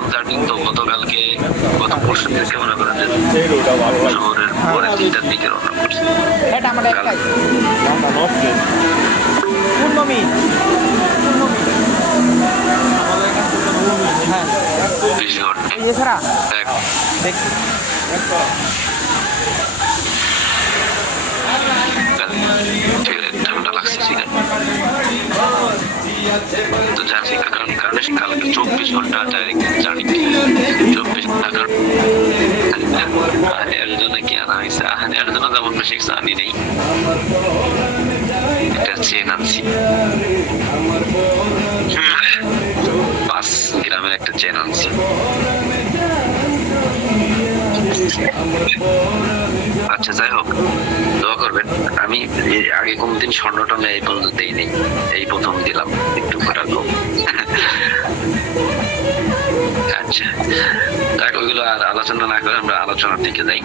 Long journey তো গত পরশু থেকে মনে করেন যে শহরের পরে 3টার দিকে রওনা করছি। এটা আমার একটাই পূর্ণমি হ্যাঁ বেশি ঘন্টা এছাড়া দেখছি ঠান্ডা লাগছে তো জানি কারণে কালকে 24 ঘন্টা ডাইরেক্ট জার্নি 24 ঘন্টা এর জন্য কি আনা হয়েছে এর জন্য যেমন বেশি কিছু আনি নেই একটা চেন আনছি 5 গ্রামের একটা চেন আনছি আচ্ছা যাই হোক দোয়া করবেন আমি আগে কোনদিন স্বর্ণটা এই পর্যন্ত দেই নেই এই প্রথম দিলাম একটু ঘটালো আচ্ছা দেখ ওইগুলো আর আলোচনা না করে আমরা আলোচনার দিকে যাই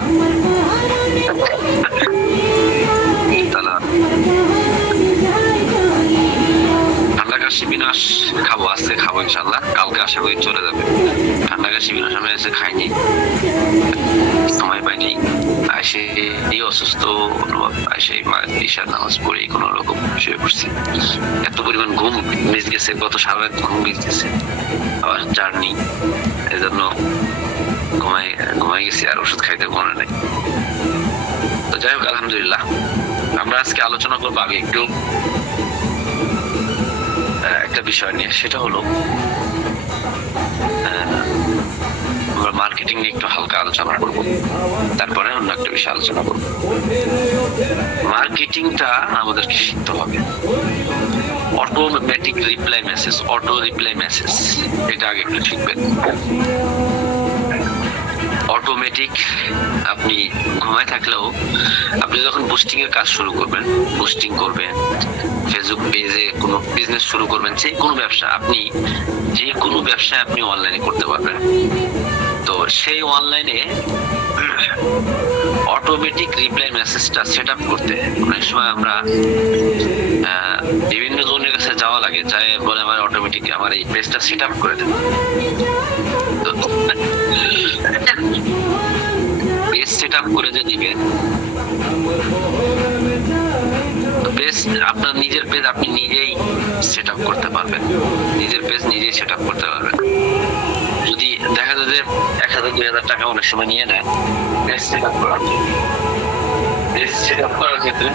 ঠান্ডা কাশি বিনাশ খাবো আজকে খাবো ইনশাল্লাহ কালকে আশা করি চলে যাবে ঠান্ডা কাশি বিনাশ আমি এসে খাইনি সময় পাইনি আসে এই অসুস্থ অনুভব আসে ঈশার নামাজ পড়ে কোনো রকম শুয়ে পড়ছি এত পরিমাণ ঘুম মিস গেছে গত সারা ঘুম মিস গেছে আবার জার্নি এই জন্য ঘুমাই গেছি আর ওষুধ খাইতে মনে নেই তো যাই হোক আলহামদুলিল্লাহ আমরা আজকে আলোচনা করবো আগে একটু একটা বিষয় নিয়ে সেটা হলো আমরা মার্কেটিং নিয়ে একটু হালকা আলোচনা করবো তারপরে অন্য একটা বিষয় আলোচনা করবো মার্কেটিংটা আমাদেরকে শিখতে হবে অটোমেটিক রিপ্লাই মেসেজ এটা আগে একটু শিখবেন অটোমেটিক আপনি ঘুমায় থাকলেও আপনি যখন বুস্টিং এর কাজ শুরু করবেন বুস্টিং করবেন ফেসবুক পেজে কোনো বিজনেস শুরু করবেন যে কোনো ব্যবসা আপনি অনলাইনে করতে পারবেন তো সেই অনলাইনে অটোমেটিক রিপ্লাই মেসেজটা সেট আপ করতে অনেক সময় আমরা বিভিন্ন জনের কাছে যাওয়া লাগে যাই বলে আমার অটোমেটিক আমার এই পেজটা সেট আপ করে দেন পেজ সেট আপ করে যে দিবেন পেজ আপনার নিজের পেজ আপনি নিজেই সেট আপ করতে পারবেন যদি দেখা যায় যে 1,000-2,000 টাকা অনেক সময় নিয়ে নেয় পেজ সেট আপ করার ক্ষেত্রে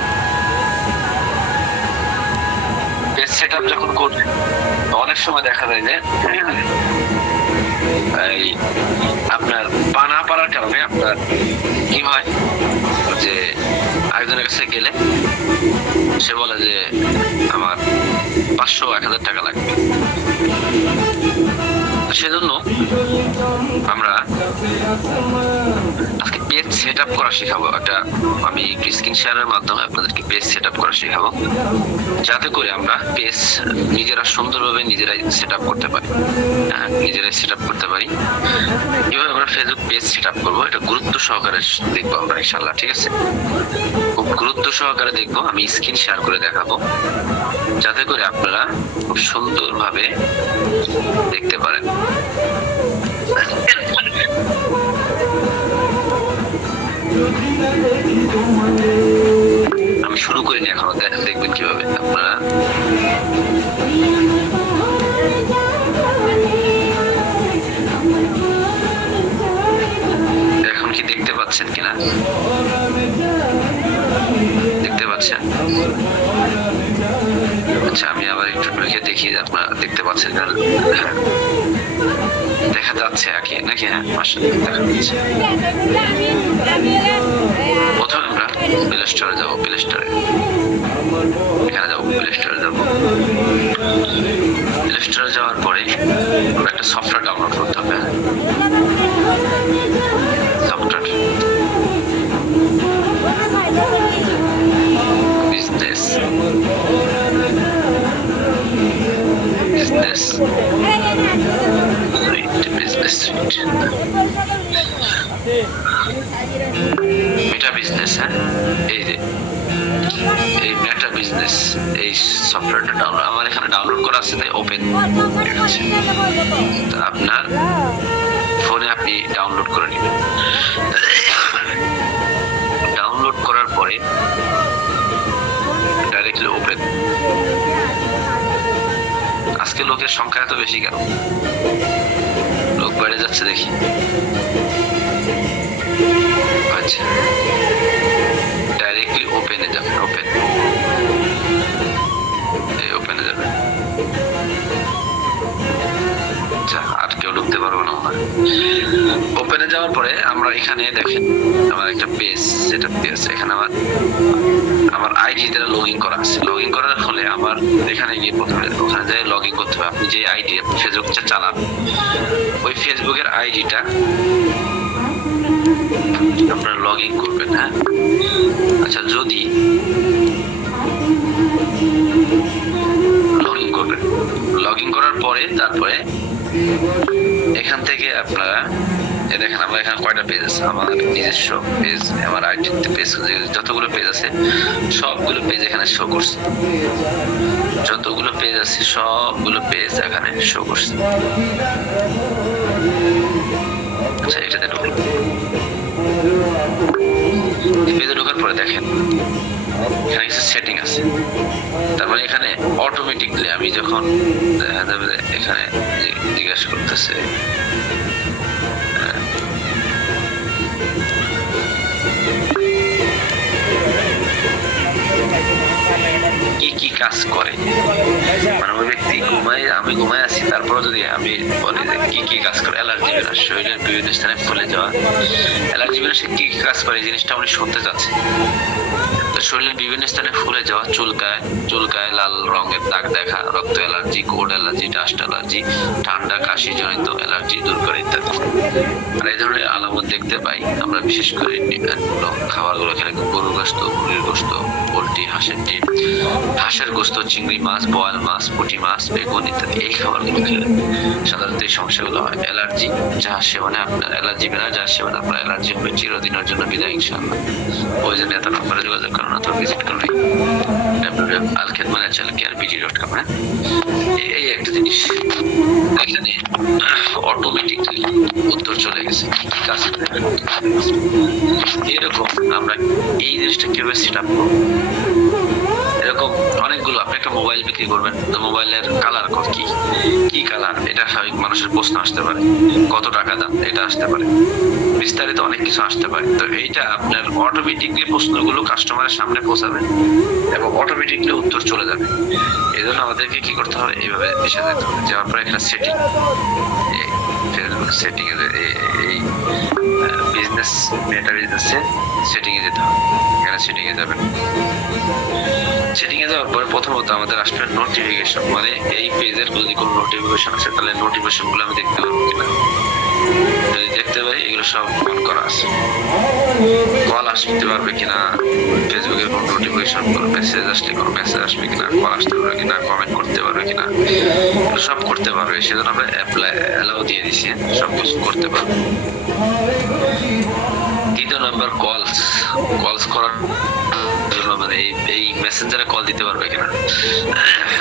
পেজ সেট আপ যখন করবে অনেক সময় দেখা যায় যে আপনার পানা পাড়ার কারণে আপনার কি হয় যে আরেকজনের কাছে গেলে সে বলে যে আমার 500-1,000 টাকা লাগবে সেজন্য আমরা আজকে পেজ সেট আপ করা শেখাবো একটা আমি স্ক্রিন শেয়ারের মাধ্যমে আপনাদেরকে পেজ সেট আপ করা শেখাবো যাতে করে আমরা পেজ নিজেরা সুন্দরভাবে নিজেরাই সেট আপ করতে পারি এভাবে আমরা ফেসবুক পেজ সেট আপ করবো এটা গুরুত্ব সহকারে দেখবো আমরা ইনশাল্লাহ ঠিক আছে খুব গুরুত্ব সহকারে দেখবো আমি স্ক্রিন শেয়ার করে দেখাবো যাতে করে আপনারা খুব সুন্দরভাবে দেখতে পারেন আমি শুরু করিনি এখনো দেখবেন কিভাবে আপনারা এখন কি দেখতে পাচ্ছেন কিনা দেখতে পাচ্ছেন আচ্ছা আমি আবার একটু লিখে দেখি আপনারা দেখতে পাচ্ছেন দেখা যাচ্ছে নাকি হ্যাঁ দেখা যাচ্ছে প্রথমে আমরা প্লে স্টোরে যাবো এখানে যাবো প্লে স্টোরে যাওয়ার পরে আমরা একটা সফটওয়্যার ডাউনলোড করতে হবে সফটওয়্যার বিজনেস মেটা বিজনেস হ্যাঁ এই যে এই মেটা বিজনেস এই সফটওয়্যারটা ডাউনলোড আমার এখানে ডাউনলোড করা আছে তাই ওপেন আপনার আপনি ডাউনলোড করে নেবেন। ডাউনলোড করার পরে ডাইরেক্টলি ওপেন। আজকে লোকের সংখ্যা এত বেশি কেন? লোক বেড়ে যাচ্ছে দেখি। আচ্ছা, ডাইরেক্টলি ওপেনে যাবেন। ওপেনে যাবেন। আচ্ছা, আর কেউ ঢুকতে পারবো না। ওপেনে যাওয়ার পরে আমরা এখানে দেখেন আমার একটা পেজ, সেটা পেজ। এখানে আমার আইডি দ্বারা লগ ইন করা আছে। লগ ইন করার ফলে আমার এখানে গিয়ে প্রথমে ওখানে যাই লগ ইন করতে হবে। আপনি যে আইডি ফেসবুকটা চালান, ওই ফেসবুকের আইডিটা আপনারা লগ ইন করবেন। হ্যাঁ, আচ্ছা, যদি লগ ইন করবেন, লগ ইন করার পরে তারপরে এখান থেকে আপনারা দেখেন আমরা এখানে কয়টা পেজ আছে। আমার নিজস্ব পেজ, আমার আইডিতে পেজ, যতগুলো পেজ আছে সবগুলো পেজ এখানে শো করছে। যতগুলো পেজ আছে সবগুলো পেজ এখানে শো করছে। আচ্ছা, এটাতে ঢুকলো। পেজে ঢোকার পরে দেখেন এখানে কিছু সেটিং আছে। তার মানে এখানে অটোমেটিকলি আমি যখন এখানে জিজ্ঞাসা করতেছে কি কি কাজ করে, মানে ওই ব্যক্তি আমি ঘুমাই আছি, তারপরে যদি আমি বলি যে কি কি কাজ করে, অ্যালার্জি বিনাশ, শরীরের বিভিন্ন স্থানে ফুলে যাওয়া, অ্যালার্জি বিনাশে কি কি কাজ করে এই জিনিসটা উনি শুনতে চাচ্ছে। শরীরের বিভিন্ন স্থানে ফুলে যাওয়া, চুলকায় লাল রঙের দাগ দেখা, রক্ত allergy, code allergy, dust allergy, ঠান্ডা কাশি জনিত অ্যালার্জি দূর করে ইত্যাদি। আর এই ধরনের আলামত দেখতে পাই আমরা বিশেষ করে খাবারগুলো খেলে গরুর গোশত, মুরগির গোশত, পোলট্রি, হাঁসের ডিম, হাঁসের গোশত, চিংড়ি মাছ, বোয়াল মাছ, পুঁটি মাছ, বেগুন ইত্যাদি। এই খাবারগুলো খেলে সাধারণত এই সমস্যাগুলো হয়। অ্যালার্জি, যা সেবনে আপনার অ্যালার্জি বিনা, যা সেবনে আপনার অ্যালার্জি হবে চিরদিনের জন্য বিদায় ইনশাআল্লাহ। ওই জন্য এত নম্বরে যোগাযোগ করুন অথবা ভিজিট করুন alkhidmat@bg.com। হ্যাঁ, এই একটা জিনিস এখানে অটোমেটিকলি উত্তর চলে গেছে কি কাজ করে। এরকম আমরা এই জিনিসটা কিভাবে সেট আপ করবো, এরকম অনেকগুলো। আপনি একটা মোবাইল বিক্রি করবেন, তো মোবাইলের কালার কি কালার, এটা স্বাভাবিক মানুষের প্রশ্ন আসতে পারে। কত টাকা দাম, এটা আসতে পারে। বিস্তারিত অনেক কিছু আসতে পারে। তো এইটা আপনার অটোমেটিকলি প্রশ্নগুলো কাস্টমারের সামনে পৌঁছাবে এবং অটোমেটিকলি উত্তর চলে যাবে। এই জন্য আমাদেরকে কি করতে হবে, এইভাবে এসে যেতে হবে। যাওয়ার পরে এখানে সেটিং, ফেসবুক সেটিং এ, এই বিজনেস মেটা বিজনেসে সেটিং এ যেতে হবে। এখানে সেটিং এ যাবেন। সেটিং এ যাওয়ার পরে প্রথমত আমাদের আসবে নোটিফিকেশন, মানে এই পেজের যদি কোনো নোটিফিকেশন আছে তাহলে নোটিফিকেশন গুলো আমি দেখতে পারবো কিনা। যদি দেখতে পারি এগুলো সব অন করা আছে। কল আসতে পারবে কিনা, ফেসবুকের কোনো নোটিফিকেশন, কোনো মেসেজ আসলে কোনো মেসেজ আসবে কিনা, কল আসতে পারবে কিনা, কমেন্ট করতে পারবে কিনা, এগুলো সব করতে পারবে। সেজন্য আমরা অ্যালাউ দিয়ে দিচ্ছি, সব কিছু করতে পারবে। দ্বিতীয় নাম্বার কলস করার জন্য, মানে এই মেসেঞ্জারে কল দিতে পারবে কিনা।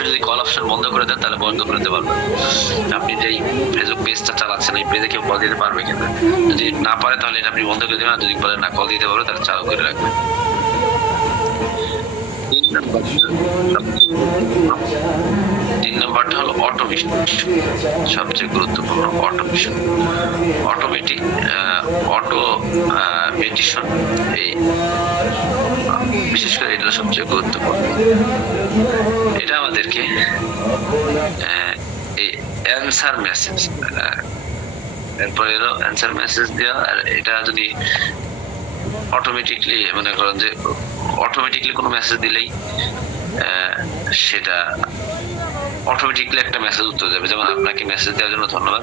যদি কল অপশন বন্ধ করে দেন তাহলে বন্ধ করে দিতে পারবেন। আপনি যেই ফেসবুক পেজটা চালাচ্ছেন এই পেজে কেউ কল দিতে পারবে কিনা, যদি না পারে তাহলে এটা আপনি বন্ধ করে দেবেন। যদি বলেন না কল দিতে পারবে তাহলে চালু করে রাখবেন। 3 নাম্বারটা হলো অটোমেশন, সবচেয়ে গুরুত্বপূর্ণ। অটোমেটিক মেডিটেশন, এই বিশেষ করে এটা সবচেয়ে গুরুত্বপূর্ণ। এটা আমাদেরকে এই অ্যান্সার মেসেজ, এরপরে এলো অ্যান্সার মেসেজ দেওয়া। আর এটা যদি অটোমেটিকলি মনে করেন যে অটোমেটিকলি কোনো মেসেজ দিলেই সেটা অটোমেটিকলি একটা মেসেজ উত্তর যাবে। যেমন আপনাকে মেসেজ দেওয়ার জন্য ধন্যবাদ,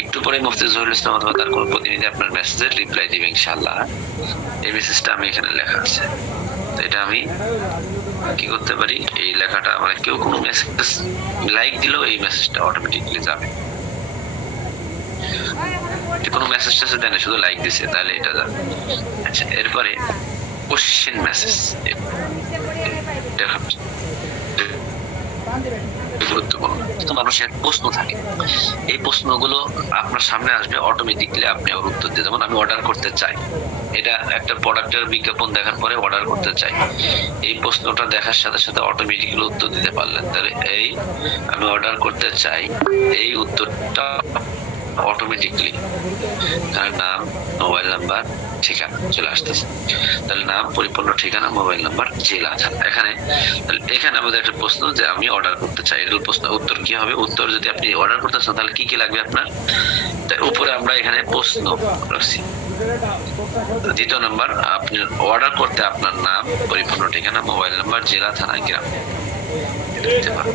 একটু পরে মুফতি জহিরুল ইসলাম অথবা তার কোনো প্রতিনিধি আপনার মেসেজের রিপ্লাই দিবে ইনশাআল্লাহ। এই মেসেজটা আমি এখানে লেখা আছে। তো এটা আমি কি করতে পারি, এই লেখাটা মানে কেউ কোনো মেসেজ লাইক দিলেও এই মেসেজটা অটোমেটিকলি যাবে। কোনো মেসেজ টেসেজ দেন, শুধু লাইক দিছে তাহলে এটা যাবে। আচ্ছা, এরপরে কোশ্চেন মেসেজ, গুরুত্বপূর্ণ। কিন্তু মানুষের প্রশ্ন থাকে, এই প্রশ্নগুলো আপনার সামনে আসবে, অটোমেটিকলি আপনি ওর উত্তর দিয়ে। যেমন আমি অর্ডার করতে চাই, এটা একটা প্রোডাক্টের বিজ্ঞাপন দেখার পরে অর্ডার করতে চাই, এই প্রশ্নটা দেখার সাথে সাথে অটোমেটিক্যালি উত্তর দিতে পারলেন। তাহলে এই আমি অর্ডার করতে চাই, এই উত্তরটা অটোমেটিকলি তার নাম, মোবাইল নাম্বার, ঠিকানা চলে আসতেছে। তাহলে নাম, পরিপূর্ণ ঠিকানা, মোবাইল নাম্বার, জেলা। এখানে তাহলে এখানে আমাদের একটা প্রশ্ন যে আমি অর্ডার করতে চাই, এর প্রশ্ন উত্তর কি হবে? উত্তর যদি আপনি অর্ডার করতে চান তাহলে কি কি লাগবে আপনার? তাই উপরে আমরা এখানে প্রশ্ন রাখছি। দ্বিতীয় নাম্বার, আপনি অর্ডার করতে আপনার নাম, পরিপূর্ণ ঠিকানা, মোবাইল নাম্বার, জেলা, থানা, গ্রাম লিখতে পারেন।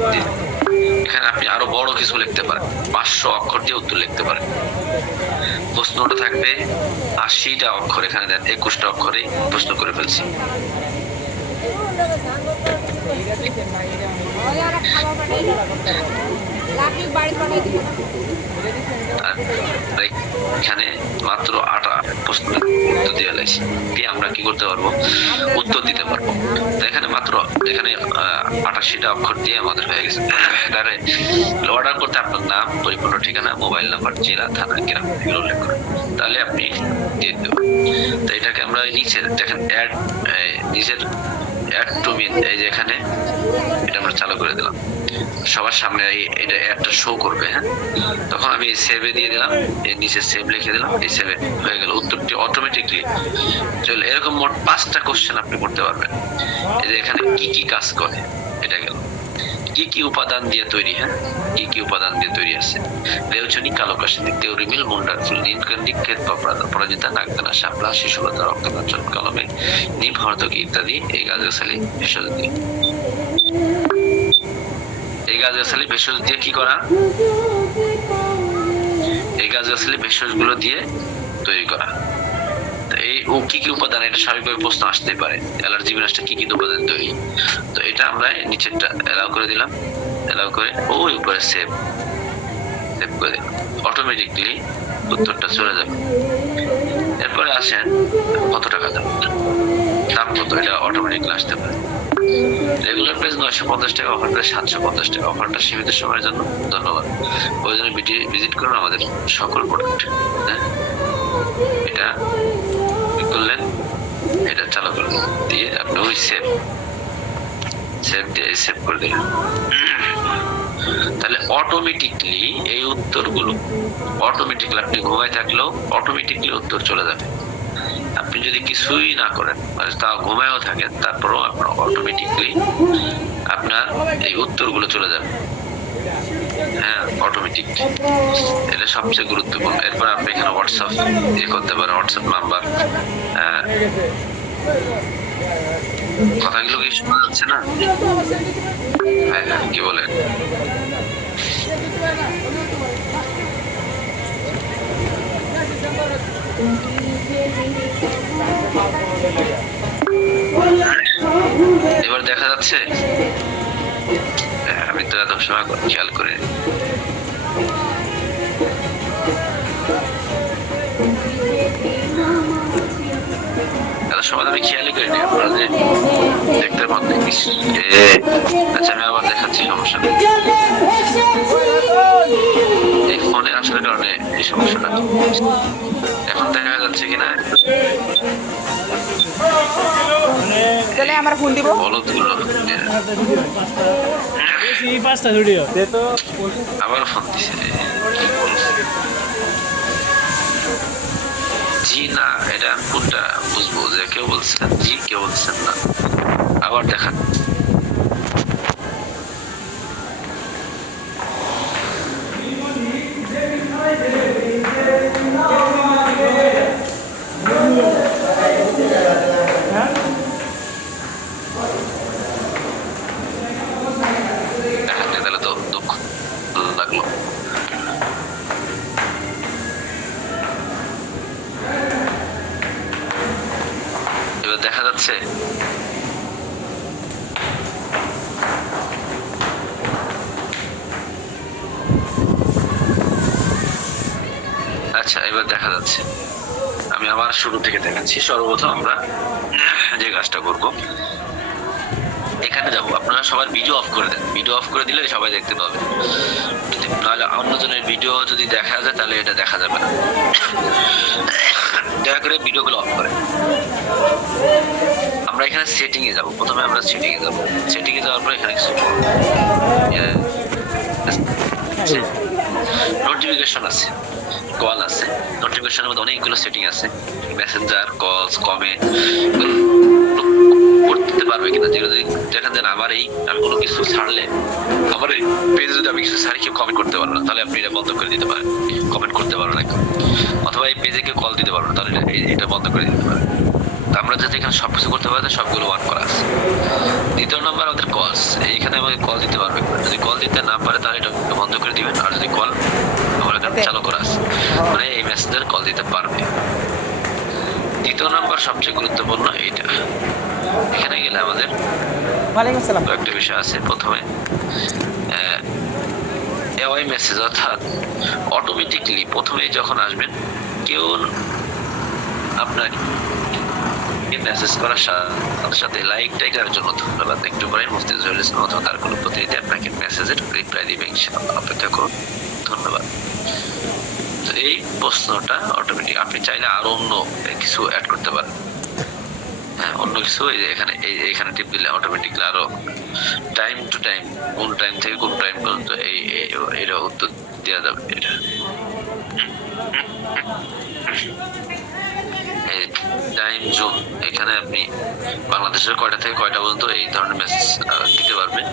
এখানে আপনি আরো বড় কিছু লিখতে পারেন, 500 অক্ষর দিয়ে উত্তর লিখতে পারেন। প্রশ্নটা থাকবে 80টা অক্ষর, এখানে দেন 21টা অক্ষরে প্রশ্ন করে ফেলছি। এখানে মাত্র 8টা প্রশ্ন উত্তর দিয়ে ফেলেছি, দিয়ে আমরা কি করতে পারবো? উত্তর দিতে পারবো। এখানে মাত্র এখানে 88টা অক্ষর দিয়ে আমাদের হয়ে গেছে। অর্ডার করতে আপনার নাম, পরিপূর্ণ ঠিকানা, মোবাইল নাম্বার, জেলা, থানা, গ্রাম এগুলো উল্লেখ করেন, তাহলে আপনি দিয়ে দেবেন। তো এটাকে আমরা নিচে দেখেন অ্যাড, নিজের অ্যাড টু মিন, এই যে এখানে এটা আমরা চালু করে দিলাম, সবার সামনে এটা অ্যাডটা শো করবে। হ্যাঁ, তখন আমি সেভে দিয়ে দিলাম, এর নিচে সেভ লিখে দিলাম, এই সেভে হয়ে গেল, উত্তরটি অটোমেটিকলি চলে। এরকম মোট 5টা কোশ্চেন আপনি করতে পারবেন। এই যে এখানে কি কি কাজ করে, এটা গেল। কি কি উপাদান দিয়ে তৈরি? হ্যাঁ, কি কি উপাদান দিয়ে তৈরি আছে? রেউচনি, কালো কাশিনী, তেওরিমিল, মুন্ডার ফুল, নীলকণ্ঠী, ক্ষেত পরাজিতা, নাগদানা, শাপলা, শিশুলতা, রক্তকাঞ্চন, কলমে, নিম, হরতকি ইত্যাদি এই গাছগাছালি ভেষজ দিয়ে, এই গাছগাছালি ভেষজ দিয়ে কি করা? এই গাছগাছালি ভেষজ গুলো দিয়ে তৈরি করা। এই ও কি কি উপাদান, এটা স্বাভাবিকভাবে প্রশ্ন আসতে পারে, অ্যালার্জি বিনাশটা কি কি উপাদান তৈরি। তো এটা আমরা নিচেরটা এলাও করে দিলাম, এলাও করে ওই উপরে সেভ করে দিলাম, অটোমেটিকলি উত্তরটা চলে যাবে। এরপরে আসেন কত টাকা দাম, দাম কত, এটা অটোমেটিকলি আসতে পারে। রেগুলার প্রাইস 950 টাকা, অফার প্রাইস 750 টাকা। অফারটা সীমিত সময়ের জন্য, ধন্যবাদ। প্রয়োজনে ভিজিট করুন আমাদের সকল প্রোডাক্ট। হ্যাঁ, এটা করলেন, এটা চালু করলেন, দিয়ে আপনি ওই সেভ দিয়ে সেভ করে দিলেন। তাহলে অটোমেটিকলি এই উত্তরগুলো অটোমেটিকলি, আপনি ঘুমায় থাকলেও অটোমেটিকলি উত্তর চলে যাবে। আপনি যদি কিছুই না করেন, মানে তা ঘুমায়ও থাকেন, তারপরেও আপনার অটোমেটিকলি আপনার এই উত্তরগুলো চলে যাবে। হ্যাঁ, অটোমেটিক, এটা সবচেয়ে গুরুত্বপূর্ণ। এরপর আপনি এখানে হোয়াটসঅ্যাপ দিয়ে করতে পারেন, হোয়াটসঅ্যাপ নাম্বার। কথাগুলো কি শোনা যাচ্ছে না? হ্যাঁ হ্যাঁ, কি বলেন? এবার দেখা যাচ্ছে, আমি তো এত সময় খেয়াল করি। এত সময় আমি খেয়ালই করিনি, আপনারা যে দেখতে পান। আচ্ছা, আমি আবার দেখাচ্ছি, সমস্যা নেই। এই ফোনে আসার কারণে এই সমস্যাটা। এখন দেখা যাচ্ছে কিনা? তাহলে আমার ফোন দিব, বলদগুলো আবার ফোন দিছে। জি না, এটা কোনটা বুঝবো যে কেউ বলছেন জি, কেউ বলছেন না। আবার দেখান। তাহলে তো দুঃখ লাগলো। এবার দেখা যাচ্ছে আচ্ছা, এবার দেখা যাচ্ছে। আমি আবার শুরু থেকে দেখাচ্ছি। সর্বপ্রথম আমরা যে কাজটা করব, এখানে যাবো, আপনারা সবার ভিডিও অফ করে দেন, ভিডিও অফ করে দিলে সবাই দেখতে পাবে, নাহলে অন্যজনের ভিডিও যদি দেখা যায় তাহলে এটা দেখা যাবে না। দয়া করে ভিডিওগুলো অফ করে। আমরা এখানে সেটিং এ যাব, প্রথমে আমরা সেটিং এ যাব, সেটিং এ যাওয়ার পর এখানে কিছু নোটিফিকেশন আছে, কল আছে, নোটিফিকেশনের মধ্যে অনেকগুলো সেটিং আছে, মেসেঞ্জার, কলস, কমেন্ট করতে পারবে কিনা, যেগুলো যদি দেখেন যে আমার এই আমি কোনো কিছু ছাড়লে আমার এই পেজে যদি আমি কিছু ছাড়ি কেউ কমেন্ট করতে পারবো না, তাহলে আপনি এটা বন্ধ করে দিতে পারেন, কমেন্ট করতে পারবেন না, অথবা এই পেজে কেউ কল দিতে পারবো না, তাহলে এটা বন্ধ করে দিতে পারেন। আমরা যাতে এখানে সবকিছু করতে পারি সবগুলো অন করা আছে। দ্বিতীয় নাম্বার আমাদের কলস, এইখানে আমাকে কল দিতে পারবে, যদি কল দিতে না পারে তাহলে এটা বন্ধ করে দিবেন, আর যদি কল আমার এখানে চালু করা আছে মানে এই মেসেঞ্জার কল দিতে পারবে। দ্বিতীয় নাম্বার সবচেয়ে গুরুত্বপূর্ণ এইটা, এখানে গেলে আমাদের কয়েকটা বিষয় আছে। প্রথমে এওয়াই মেসেজ, অর্থাৎ অটোমেটিকলি প্রথমে যখন আসবেন কেউ আপনার মেসেজ করার সাথে সাথে লাইক টাইকার জন্য ধন্যবাদ, একটু পরে মুস্তাফিজুল ইসলাম অথবা তার কোনো প্রতিনিধি আপনাকে মেসেজের রিপ্লাই দিবে, ইনশাআল্লাহ অপেক্ষা করুন, ধন্যবাদ। তো এই প্রশ্নটা অটোমেটিক, আপনি চাইলে আরো অন্য কিছু অ্যাড করতে পারেন, হ্যাঁ অন্য কিছু এখানে এইখানে টিপ দিলে অটোমেটিকলি আরো টাইম টু টাইম, কোন টাইম থেকে কোন টাইম পর্যন্ত এটা উত্তর দেওয়া যাবে। এটা টাইম জোন, এখানে আপনি বাংলাদেশের কয়টা থেকে কয়টা পর্যন্ত এই ধরনের মেসেজ দিতে পারবেন,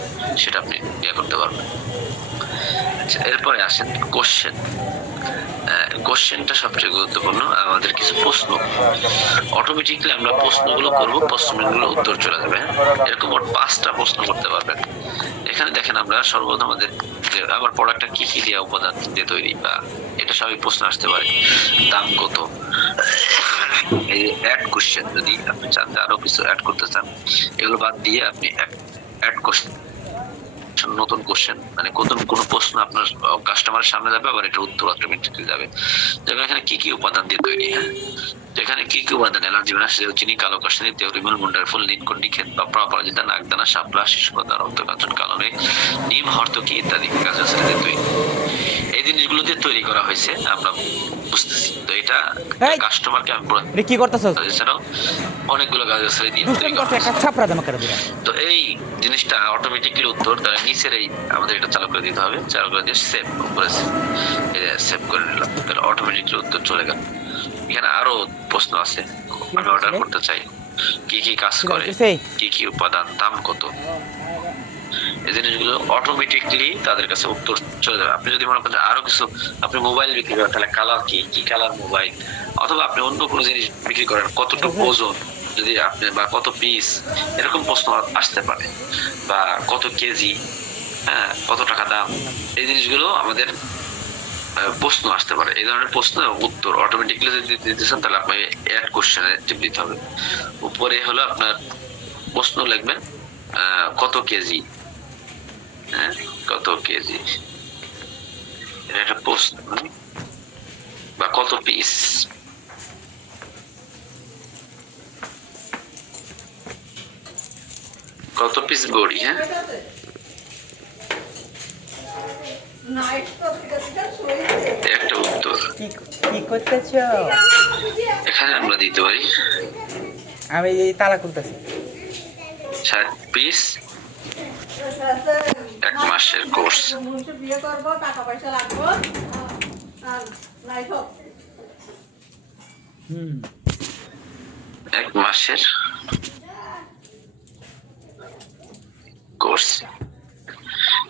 সেটা আপনি ইয়ে করতে পারবেন। আচ্ছা, এরপরে আসেন কোশ্চেন। কোশ্চেনটা সবচেয়ে গুরুত্বপূর্ণ, আমাদের কিছু প্রশ্ন অটোমেটিকলি আমরা প্রশ্নগুলো করব, প্রশ্নগুলো উত্তর চলে যাবে, এরকম মোট 5টা প্রশ্ন করতে পারবেন। এখানে দেখেন আমরা সর্বপ্রথম আমাদের যে আমার প্রোডাক্টটা কি কি দিয়ে উপাদান দিয়ে তৈরি, বা এটা সবই প্রশ্ন আসতে পারে, দাম কত, এই যে অ্যাড কোশ্চেন, যদি আপনি চান আরো কিছু অ্যাড করতে চান এগুলো বাদ দিয়ে আপনি অ্যাড কোশ্চেন, নতুন কোশ্চেন মানে কোন প্রশ্ন আপনার কাস্টমারের সামনে যাবে, আবার এটা উত্তর অটোমেটিকলি যাবে। যেমন এখানে কি কি উপাদান দিয়ে তৈরি, হ্যাঁ এখানে কি কি উপাদান, এলার্জি বিনাশ, চিনি, কালো কাশনি, তেওরিমল, মুন্ডার ফুল, নীলকন্ডি, ক্ষেত বা অপরাজিতা, নাকদানা, শাপলা, শিশুপাতা, রক্তকাঞ্চন, কালমে, নিম, হর্তকি ইত্যাদি গাছের সাথে তৈরি। এই জিনিসগুলো দিয়ে তৈরি করা হয়েছে, আমরা বুঝতেছি। তো এটা কাস্টমারকে আমি কি করতেছস, এছাড়াও অনেকগুলো গাছের সাথে দিয়ে তৈরি করা হয়েছে। তো এই জিনিসটা অটোমেটিকলি উত্তর, তাহলে নিচের এই আমাদের এটা চালু করে দিতে হবে, চালু করে দিয়ে সেভ উপরে সেভ করে নিলাম, তাহলে অটোমেটিকলি উত্তর চলে গেল। এখানে আরো প্রশ্ন আছে, আমি অর্ডার করতে চাই, কি কি কাজ করে, কি কি উপাদান, দাম কত, এই জিনিসগুলো অটোমেটিকলি তাদের কাছে উত্তর চলে যাবে। আপনি যদি মনে করেন আরো কিছু, আপনি মোবাইল বিক্রি করেন তাহলে কালার কি, কি কালার মোবাইল, অথবা আপনি অন্য কোনো জিনিস বিক্রি করেন কতটুকু ওজন, যদি আপনি বা কত পিস, এরকম প্রশ্ন আসতে পারে, বা কত কেজি, হ্যাঁ কত টাকা দাম, এই জিনিসগুলো আমাদের প্রশ্ন আসতে পারে। এই ধরনের প্রশ্ন উত্তর অটোমেটিকলি যদি দিতে চান তাহলে আপনাকে অ্যাড কোশ্চেনে টিপ দিতে হবে। উপরে হলো আপনার প্রশ্ন লিখবেন কত কেজি, হ্যাঁ কত কেজি, এটা প্রশ্ন, বা কত পিস, কত পিস বড়ি, হ্যাঁ একটা উত্তর কি করতেছ, এখানে আমরা দিতে পারি। আমি এই তালা খুলতেছি, 60 পিস 1 মাসের কোর্স, এক মাসের কোর্স,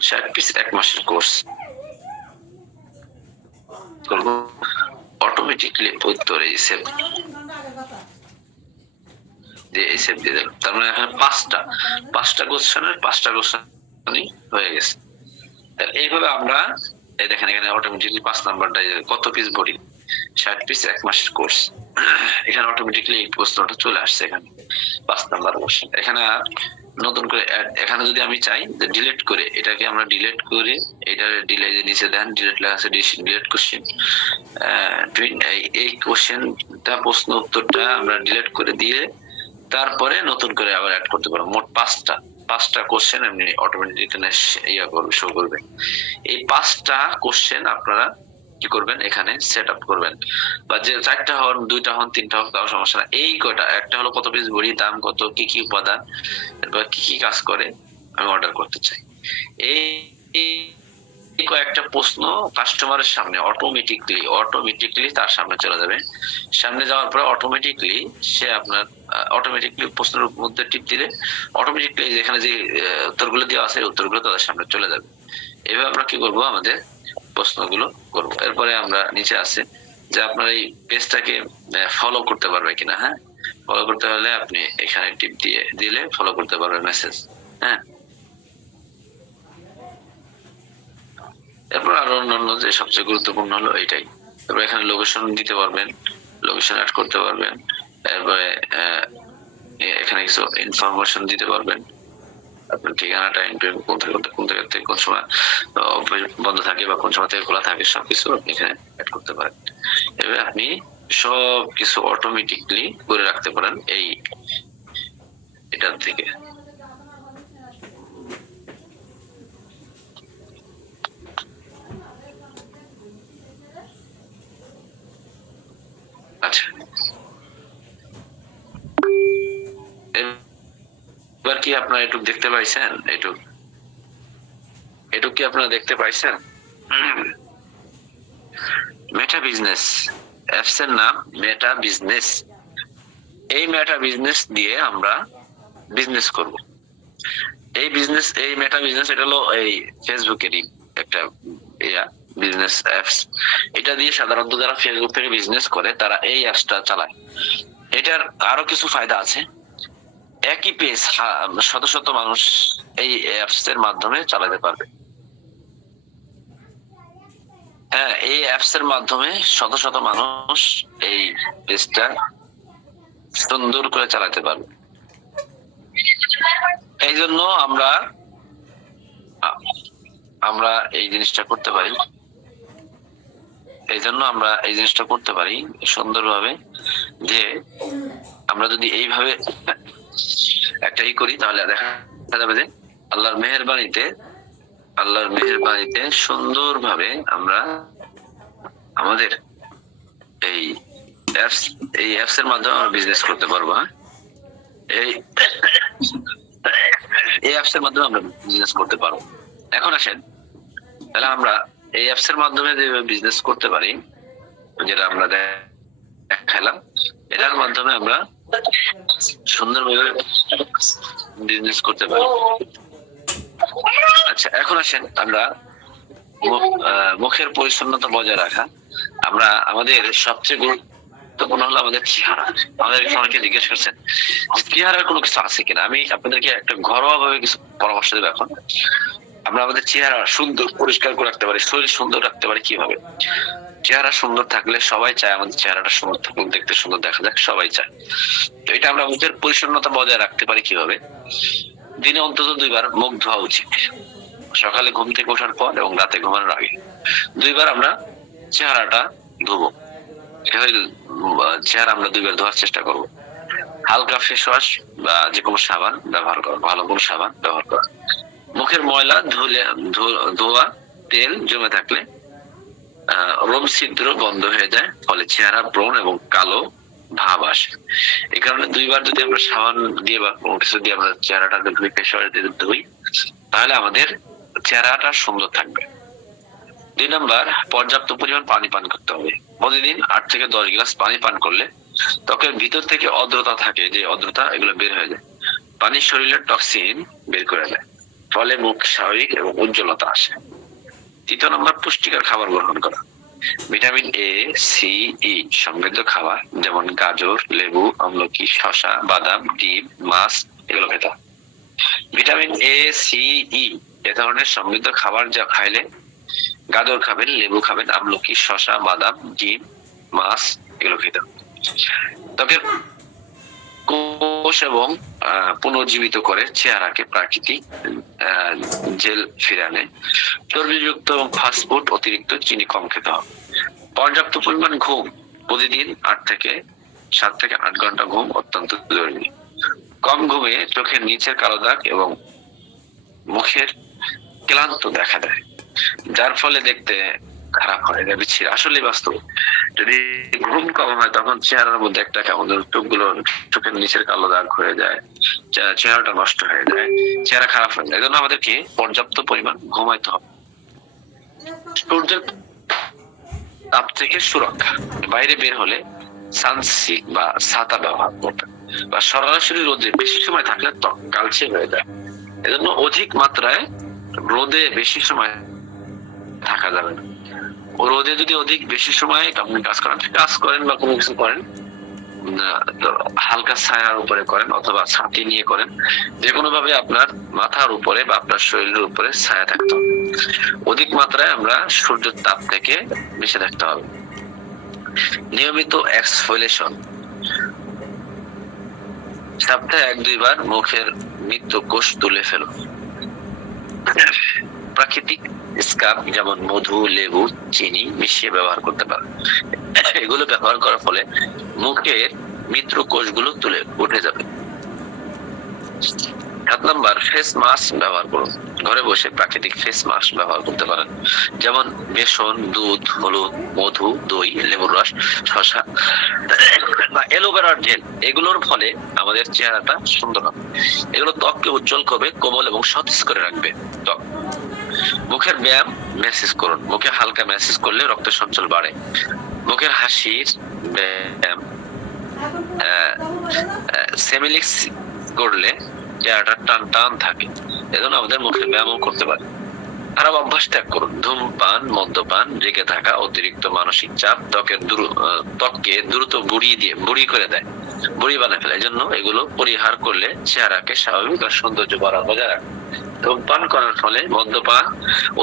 60 পিস 1 মাসের কোর্স করবো, অটোমেটিকলি উত্তর এই সেভ দিয়ে সেভ দিয়ে দেবেন। তার মানে এখানে পাঁচটা কোশ্চেনের 5টা কোশ্চেনই হয়ে গেছে। তাহলে এইভাবে আমরা এই দেখেন এখানে অটোমেটিকলি 5 নাম্বারটা কত পিস বডি, 60 পিস 1 মাসের কোর্স, এখানে অটোমেটিকলি এই প্রশ্নটা চলে আসছে, এখানে 5 নাম্বার কোশ্চেন। এখানে আর নতুন করে এখানে যদি আমি চাই ডিলিট করে, এটাকে আমরা ডিলিট করে, এটা ডিলে নিচে দেন ডিলিট লেখা আছে, ডিলিট কোশ্চেন, এই কোশ্চেনটা প্রশ্ন উত্তরটা আমরা ডিলিট করে দিয়ে তারপরে নতুন করে আবার অ্যাড করতে পারবো। মোট 5টা 5টা কোশ্চেন এমনি অটোমেটিক এখানে শো করবে। এই 5টা কোশ্চেন আপনারা কি করবেন, এখানে সেট আপ করবেন, বা যে 4টা হন, 2টা হন, 3টা হন, তাও সমস্যা না। এই কয়টা, একটা হলো কত পিস বড়ি, দাম কত, কি কি উপাদান, এরপর কি কি কাজ করে, আমি অর্ডার করতে চাই। এই এই কয়েকটা প্রশ্ন কাস্টমারের সামনে অটোমেটিকলি তার সামনে চলে যাবে। সামনে যাওয়ার পরে অটোমেটিকলি সে আপনার অটোমেটিকলি প্রশ্নের মধ্যে টিপ দিলে অটোমেটিকলি যেখানে যে উত্তরগুলো দেওয়া আছে উত্তরগুলো তাদের সামনে চলে যাবে। এভাবে আমরা কি করবো, আমাদের প্রশ্নগুলো করব। এরপরে আমরা নিচে আছে যে আপনার এই পেজটাকে ফলো করতে পারবে কিনা। হ্যাঁ, ফলো করতে হলে আপনি এখানে টিপ দিয়ে দিলে ফলো করতে পারবে মেসেজ। হ্যাঁ, এরপর আরো অন্যান্য যে সবচেয়ে গুরুত্বপূর্ণ হলো এটাই। এরপর এখানে লোকেশন দিতে পারবেন, লোকেশন অ্যাড করতে পারবেন। এরপরে এখানে কিছু ইনফরমেশন দিতে পারবেন, আপনার ঠিকানা, টাইম কোন থেকে কোন সময় বন্ধ থাকে বা কোন সময় থেকে খোলা থাকে, সবকিছু আপনি এখানে অ্যাড করতে পারেন। এভাবে আপনি সব কিছু অটোমেটিকলি করে রাখতে পারেন এটার থেকে। আচ্ছা, এবার কি আপনারা এটুক দেখতে পাইছেন? এটুক কি আপনারা দেখতে পাইছেন? মেটা বিজনেস অ্যাপস এর নাম মেটা বিজনেস। এই মেটা বিজনেস দিয়ে আমরা বিজনেস করব। এই মেটা বিজনেস এটা হলো এই ফেসবুকেরই একটা বিজনেস অ্যাপস। এটা দিয়ে সাধারণত যারা ফেসবুক থেকে বিজনেস করে তারা এই অ্যাপসটা চালায়। এটার আরো কিছু ফায়দা আছে। একই পেজ শত শত মানুষ এই অ্যাপস এর মাধ্যমে চালাতে পারবে। হ্যাঁ, এই অ্যাপস এর মাধ্যমে শত শত মানুষ এই পেজটা সুন্দর করে চালাতে পারবে। এই জন্য আমরা এই জিনিসটা করতে পারি। সুন্দরভাবে, যে আমরা যদি এইভাবে একটাই করি তাহলে দেখা যাবে যে আল্লাহর মেহেরবানিতে সুন্দরভাবে আমরা আমাদের এই অ্যাপস এর মাধ্যমে আমরা বিজনেস করতে পারবো। এই অ্যাপস এর মাধ্যমে আমরা বিজনেস করতে পারবো। এখন আসেন তাহলে আমরা এই অ্যাপস এর মাধ্যমে যে বিজনেস করতে পারি, যেটা আমরা দেখালাম, এটার মাধ্যমে আমরা সুন্দরভাবে বিজনেস করতে পারি। আচ্ছা, এখন আসেন আমরা মুখের পরিচ্ছন্নতা বজায় রাখা। আমাদের সবচেয়ে গুরুত্বপূর্ণ হলো আমাদের চেহারা। আমাদের অনেকে জিজ্ঞেস করছেন যে চেহারার কোনো কিছু আছে কিনা। আমি আপনাদেরকে একটা ঘরোয়া ভাবে কিছু পরামর্শ দেবো। এখন আমরা আমাদের চেহারা সুন্দর পরিষ্কার করে রাখতে পারি, শরীর সুন্দর রাখতে পারি কিভাবে? চেহারা সুন্দর থাকলে সবাই চায় আমাদের চেহারাটা সুন্দর থাকুক, দেখতে সুন্দর দেখা যাক, সবাই চায়। তো এটা আমরা মুখের পরিচ্ছন্নতা বজায় রাখতে পারি কিভাবে? দিনে অন্তত 2 বার মুখ ধোয়া উচিত। সকালে ঘুম থেকে ওঠার পর এবং রাতে ঘুমানোর আগে 2 বার আমরা চেহারাটা ধোবো। চেহারা আমরা 2 বার ধোয়ার চেষ্টা করব। হালকা ফেস ওয়াশ বা যে কোনো সাবান ব্যবহার করা, ভালো কোনো সাবান ব্যবহার করা। মুখের ময়লা ধোয়া তেল জমে থাকলে রোম ছিদ্র বন্ধ হয়ে যায়, ফলে চেহারা ব্রণ এবং কালো ভাব আসে। এই কারণে 2 বার যদি আমরা সাবান দিয়ে বা কোনো কিছু দিয়ে আমরা চেহারাটা ধুই, ফেস ওয়াশ দিয়ে ধুই, তাহলে আমাদের চেহারাটা সুন্দর থাকবে। 2 নাম্বার, পর্যাপ্ত পরিমাণ পানি পান করতে হবে। প্রতিদিন 8 থেকে 10 গ্লাস পানি পান করলে ত্বকের ভিতর থেকে অদ্রতা থাকে, যে অদ্রতা এগুলো বের হয়ে যায়। পানি শরীরের টক্সিন বের করে দেয়, ফলে মুখ স্বাভাবিক এবং উজ্জ্বলতা আসে। 3 নাম্বার, পুষ্টিকর খাবার গ্রহণ করা। ভিটামিন এ, সি, ই সমৃদ্ধ খাবার যেমন গাজর, লেবু, আমলকি, শসা, বাদাম, ডিম, মাছ এগুলো খেতে হবে। ভিটামিন এ, সি, ই এ ধরনের সমৃদ্ধ খাবার যা খাইলে গাজর খাবেন, লেবু খাবেন, আমলকি, শসা, বাদাম, ডিম, মাছ এগুলো খেতে হবে। ত্বকের কোষ এবং পুনর্জীবিত করে, চেহারাকে প্রাকৃতিক জেল ফিরানে। চর্বিযুক্ত ফাস্টফুড, অতিরিক্ত চিনি কম খেতে হবে। পর্যাপ্ত পরিমাণ ঘুম, প্রতিদিন 7 থেকে 8 ঘন্টা ঘুম অত্যন্ত জরুরি। কম ঘুমে চোখের নিচের কালো দাগ এবং মুখের ক্লান্ত দেখা দেয়, যার ফলে দেখতে খারাপ হয়। এটা বিচ্ছিরি, আসলে বাস্তব। যদি ঘুম কম হয় তখন চেহারার মধ্যে একটা কেমন যেন চোখগুলো, চোখের নিচের কালো দাগ হয়ে যায়, চেহারাটা নষ্ট হয়ে যায়, চেহারা খারাপ হয়ে যায়। এই জন্য আমাদেরকে পর্যাপ্ত পরিমাণ ঘুমাইতে হবে। সূর্যের তাপ থেকে সুরক্ষা, বাইরে বের হলে সানস্ক্রিন বা ছাতা ব্যবহার করবে, বা সরাসরি রোদে বেশি সময় থাকলে ত্বক কালচে হয়ে যায়। এজন্য অধিক মাত্রায় রোদে বেশি সময় থাকা যাবে না। রোদে যদি অধিক বেশি সময় আপনি কাজ করেন বা কোনো কিছু করেন, হালকা ছায়ার উপরে করেন অথবা ছাতি নিয়ে করেন, যে কোনো ভাবে আপনার মাথার উপরে বা আপনার শরীরের উপরে ছায়া থাকতে হবে। অধিক মাত্রায় আমরা সূর্যের তাপ থেকে বেঁচে থাকতে হবে। নিয়মিত এক্সফোলিয়েশন, সপ্তাহে 1-2 বার মুখের মৃত কোষ তুলে ফেলুন। প্রাকৃতিক স্কাব যেমন মধু, লেবু, চিনি মিশিয়ে ব্যবহার করতে পারেন। এগুলো ব্যবহার করার ফলে মুখের মৃত কোষগুলো তুলে উঠে যাবে। 7 নাম্বার, ফেস মাস্ক ব্যবহার করুন। ঘরে বসে প্রাকৃতিক ফেস মাস্ক ব্যবহার করতে পারেন, যেমন বেসন, দুধ, হলুদ, মধু, দই, লেবুর রস, শসা বা অ্যালোভেরার জেল। এগুলোর ফলে আমাদের চেহারাটা সুন্দর হবে। এগুলো ত্বককে উজ্জ্বল করবে, কোমল এবং সতেজ করে রাখবে ত্বক। মুখের ব্যায়াম, ম্যাসেজ করুন। মুখে হালকা ম্যাসেজ করলে রক্ত সঞ্চালন বাড়ে। মুখের হাসির ব্যায়াম, সেমিলিক্স করলে চেহারাটা টান টান থাকে। এজন্য আমাদের মুখে ব্যায়াম করতে পারে। খারাপ অভ্যাস ত্যাগ করুন। ধূমপান, মদ্যপান, জেগে থাকা, অতিরিক্ত মানসিক চাপ ত্বককে দ্রুত বুড়ি করে দেয়, বুড়ি বানায় ফেলে। এই জন্য এগুলো পরিহার করলে চেহারাকে স্বাভাবিক আর সৌন্দর্য বজায় রাখে। ধূমপান করার ফলে, মদ্যপান,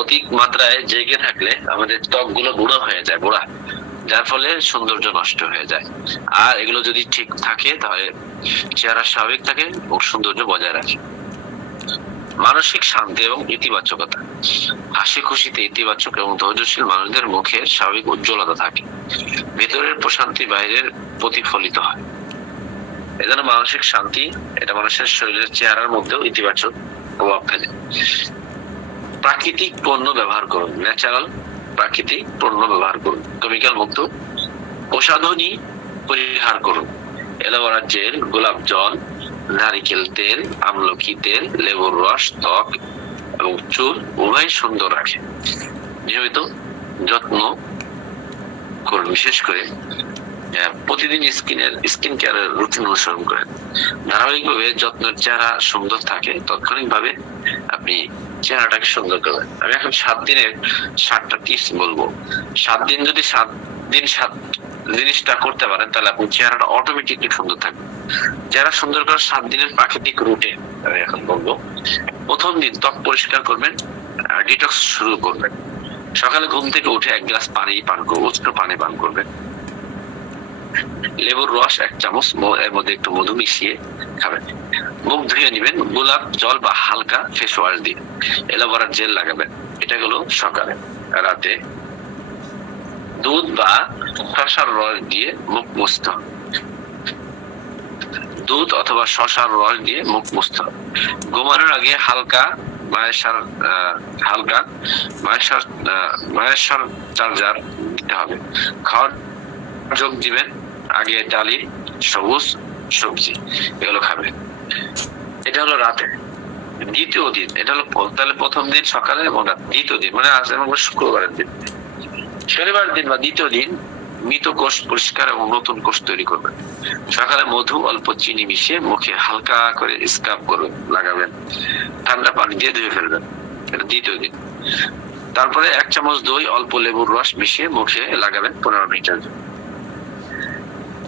অধিক মাত্রায় জেগে থাকলে আমাদের ত্বকগুলো বুড়ো হয়ে যায়, যার ফলে সৌন্দর্য নষ্ট হয়ে যায়। আর এগুলো যদি ঠিক থাকে তাহলে চেহারা স্বাভাবিক থাকে ও সৌন্দর্য বজায় রাখে। মানসিক শান্তি এবং ইতিবাচকতা, হাসি খুশিতে ইতিবাচক এবং ধৈর্যশীল মানুষদের মুখে স্বাভাবিক উজ্জ্বলতা থাকে। ভেতরের প্রশান্তি বাইরের প্রতিফলিত হয়। এজন্য মানসিক শান্তি, এটা মানুষের শরীরের চেহারার মধ্যেও ইতিবাচক প্রভাব ফেলে। প্রাকৃতিক পণ্য ব্যবহার করুন। ন্যাচারাল, প্রাকৃতিক পণ্য ব্যবহার করুন। কেমিক্যাল মুক্ত প্রসাধনী পরিহার করুন। অ্যালোভেরা জেল, গোলাপ জল, নারিকেল তেল, আমলকি তেল, লেবুর রস ত্বক এবং চুল উভয় সুন্দর রাখে। নিয়মিত যত্ন করুন, বিশেষ করে প্রতিদিন স্কিন কেয়ারের রুটিন অনুসরণ করেন। ধারাবাহিকভাবে যত্নের চেহারা সুন্দর থাকে, তাৎক্ষণিকভাবে আপনি চেহারাটাকে সুন্দর করবেন। আমি এখন 7 দিনের 7টা টিপস বলবো। 7 দিন যদি 7 দিন 7 জিনিসটা করতে পারেন তাহলে আপনার চেহারাটা অটোমেটিকলি সুন্দর থাকবে। চেহারা সুন্দর করার 7 দিনের প্রাকৃতিক রুটিন আমি এখন বলবো। প্রথম দিন ত্বক পরিষ্কার করবেন, ডিটক্স শুরু করবেন। সকালে ঘুম থেকে উঠে 1 গ্লাস পানি পান করবেন, উষ্ণ পানি পান করবেন। লেবুর রস 1 চামচ, এর মধ্যে একটু মধু মিশিয়ে খাবেন। মুখ ধুয়ে নেবেন গোলাপ জল বা হালকা ফেস ওয়াশ দিয়ে। অ্যালোভেরা জেল লাগাবেন। এটা হলো সকালে। রাতে দুধ বা শসার রস দিয়ে মুখ মুছতে হবে। দুধ অথবা শসার রস দিয়ে মুখ মুছতে হবে। ঘুমানোর আগে হালকা মায়ের চার্জার দিতে হবে। খাওয়ার যোগ দিবেন আগে ডালি, সবুজ সবজি, এগুলো খাবেন। এটা হলো রাতে। দ্বিতীয় দিন, এটা হলো তাহলে প্রথম দিন সকালে এবং দ্বিতীয় দিন মানে আজ এবং শুক্রবারের দিন। শনিবার দিন বা দ্বিতীয় দিন মৃত কোষ পরিষ্কার এবং নতুন কোষ তৈরি করবেন। সকালে মধু অল্প চিনি মিশিয়ে মুখে হালকা করে স্ক্রাব করবেন, লাগাবেন। ঠান্ডা পানি দিয়ে ধুয়ে ফেলবেন। এটা দ্বিতীয় দিন। তারপরে 1 চামচ দই, অল্প লেবুর রস মিশিয়ে মুখে লাগাবেন 15 মিনিটের জন্য।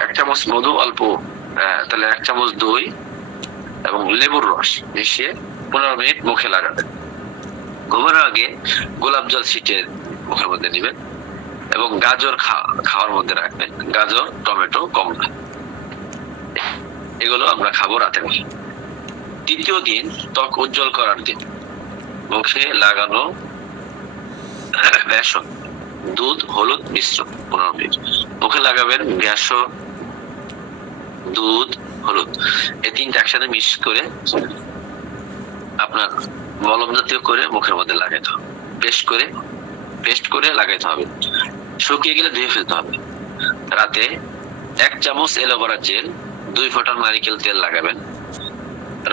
1 চামচ মধু, অল্প তাহলে 1 চামচ দই এবং লেবুর রস মিশিয়ে 15 মিনিট মুখে লাগাবেন। ঘুমানোর আগে গোলাপ জল ছিটিয়ে মুখের মধ্যে নেবেন এবং গাজর খাওয়ার মধ্যে রাখবেন। গাজর, টমেটো, কমলা, এগুলো আমরা খাবো রাতে। তৃতীয় দিন ত্বক উজ্জ্বল করার দিন। মুখে লাগানো বেসন, দুধ, হলুদ মিশ্রণ 15 মিনিট মুখে লাগাবেন। বেসন, দুধ, হলুদ এই 3টা একসাথে মিক্স করে আপনার মলম জাতীয় করে মুখের মধ্যে লাগাইতে হবে, পেস্ট করে লাগাইতে হবে। শুকিয়ে গেলে ধুয়ে ফেলতে হবে। রাতে 1 চামচ অ্যালোভেরা জেল, 2 ফোঁটা নারিকেল তেল লাগাবেন।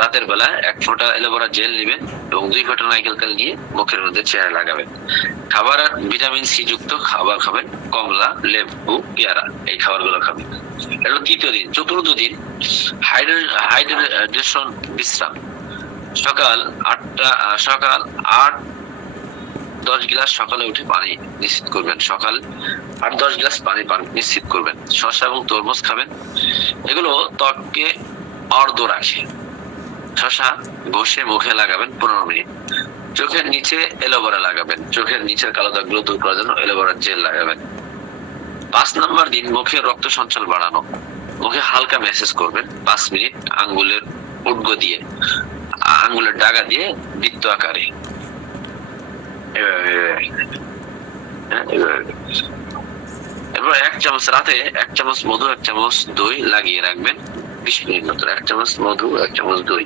রাতের বেলা 1 ফোঁটা অ্যালোভেরা জেল নেবেন এবং 2 ফোঁটা নারিকেল তেল নিয়ে মুখের মধ্যে চেহারা লাগাবেন। খাবার ভিটামিন সি যুক্ত খাবার খাবেন, কমলা, লেবু, পেয়ারা, এই খাবারগুলো খাবেন। এটা তৃতীয় দিন। চতুর্থ দিন হাইড্রেশন বিশ্রাম। সকাল 8-10 গ্লাস সকালে উঠে পানি নিশ্চিত করবেন। সকাল 8-10 গ্লাস পানি নিশ্চিত করবেন। শসা এবং তরমুজ খাবেন। এগুলো ত্বককে অর্ধ রাখে। শসা ঘষে মুখে লাগাবেন 15 মিনিট। চোখের নিচে অ্যালোভেরা লাগাবেন। চোখের নিচের কালো দাগগুলো দূর করার জন্য অ্যালোভেরা জেল লাগাবেন। 5 নম্বর দিন মুখে রক্ত সঞ্চালন বাড়ানো। মুখে হালকা ম্যাসেজ করবেন 5 মিনিট আঙ্গুলের উদ্গো দিয়ে, আঙ্গুলের ডাগা দিয়ে বৃত্ত আকারে। এরপর 1 চামচ রাতে 1 চামচ মধু 1 চামচ দই লাগিয়ে রাখবেন 20 মিনিট মতো। 1 চামচ মধু 1 চামচ দই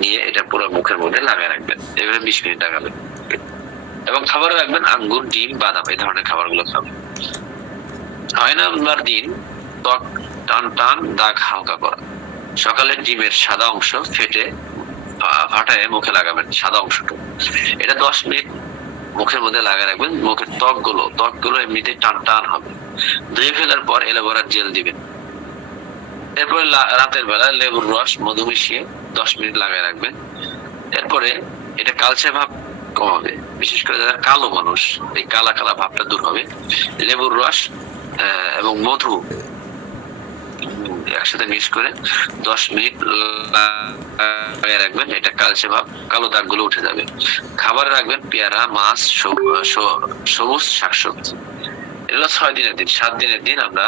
নিয়ে এটা পুরো মুখের মধ্যে লাগিয়ে রাখবেন। এভাবে 20 মিনিট লাগাবেন এবং খাবারে রাখবেন আঙ্গুর, ডিম, বাদাম, এই ধরনের খাবারগুলো খাবেন। 6 নম্বর দিন ত্বক টান দাগ হালকা করা। সকালে ডিমের সাদা অংশ ফাটায় মুখে লাগাবেন, সাদা অংশটুকু। এটা 10 মিনিট মুখের মধ্যে লাগিয়ে রাখবেন। মুখের ত্বকগুলো এমনিতে টান হবে। ধুয়ে ফেলার পর অ্যালোভেরা জেল দিবেন। এরপরে রাতের বেলা লেবুর রস মধু মিশিয়ে 10 মিনিট লাগিয়ে রাখবেন। এরপরে এটা কালচে ভাব কমাবে, বিশেষ করে যারা কালো মানুষ, এই কালা ভাবটা দূর হবে। লেবুর রস এবং মধু একসাথে মিক্স করে 10 মিনিট লাগিয়ে রাখবেন। এটা কালচে ভাব, কালো দাগগুলো উঠে যাবে। খাবারে রাখবেন পেয়ারা, মাছ, সবুজ শাকসবজি। এগুলো 6 দিনের দিন। 7 দিনের দিন আমরা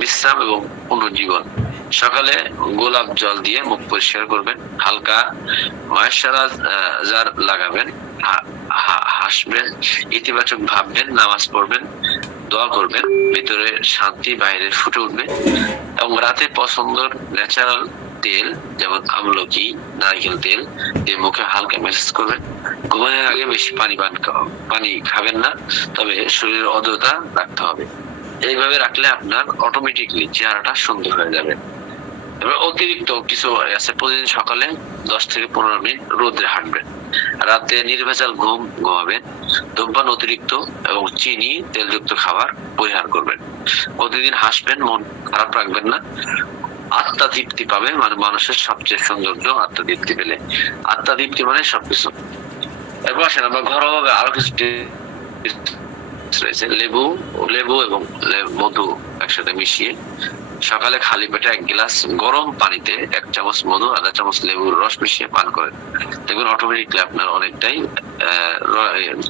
বিশ্রাম এবং পুনর্জীবন। সকালে গোলাপ জল দিয়ে মুখ পরিষ্কার করবেন। হালকা ময়েশ্চারাইজার লাগাবেন। হাসবেন, ইতিবাচক ভাববেন, নামাজ পড়বেন, দোয়া করবেন। ভিতরে শান্তি বাইরে ফুটে উঠবে। এবং রাতে পছন্দের ন্যাচারাল তেল যেমন আমলকি, নারকেল তেল দিয়ে মুখে হালকা ম্যাসাজ করবেন। ঘুমানোর আগে বেশি পানি খাবেন না, তবে শরীরের অদ্রতা রাখতে হবে। এইভাবে রাখলে আপনার অটোমেটিকলি চেহারাটা সুন্দর হয়ে যাবে। এবার অতিরিক্ত কিছু আছে। প্রতিদিন সকালে 10 থেকে 15 মিনিট রোদে হাঁটবেন। রাতে নির্ভেজাল ঘুমাবেন। ধূমপান অতিরিক্ত এবং চিনি তেলযুক্ত খাবার পরিহার করবেন। প্রতিদিন হাসবেন, মন খারাপ রাখবেন না। আত্মতৃপ্তি পাবেন, মানে মানুষের সবচেয়ে সৌন্দর্য আত্মতৃপ্তি পেলে। আত্মতৃপ্তি মানে সবকিছু। এরপর আসেন আমরা ঘরোয়া আরো কিছু রয়েছে। লেবু এবং মধু একসাথে মিশিয়ে সকালে খালি পেটে 1 গ্লাস গরম পানিতে 1 চামচ মধু, 1/2 চামচ লেবুর রস মিশিয়ে পান করেন। দেখবেন অটোমেটিকলি আপনার অনেকটাই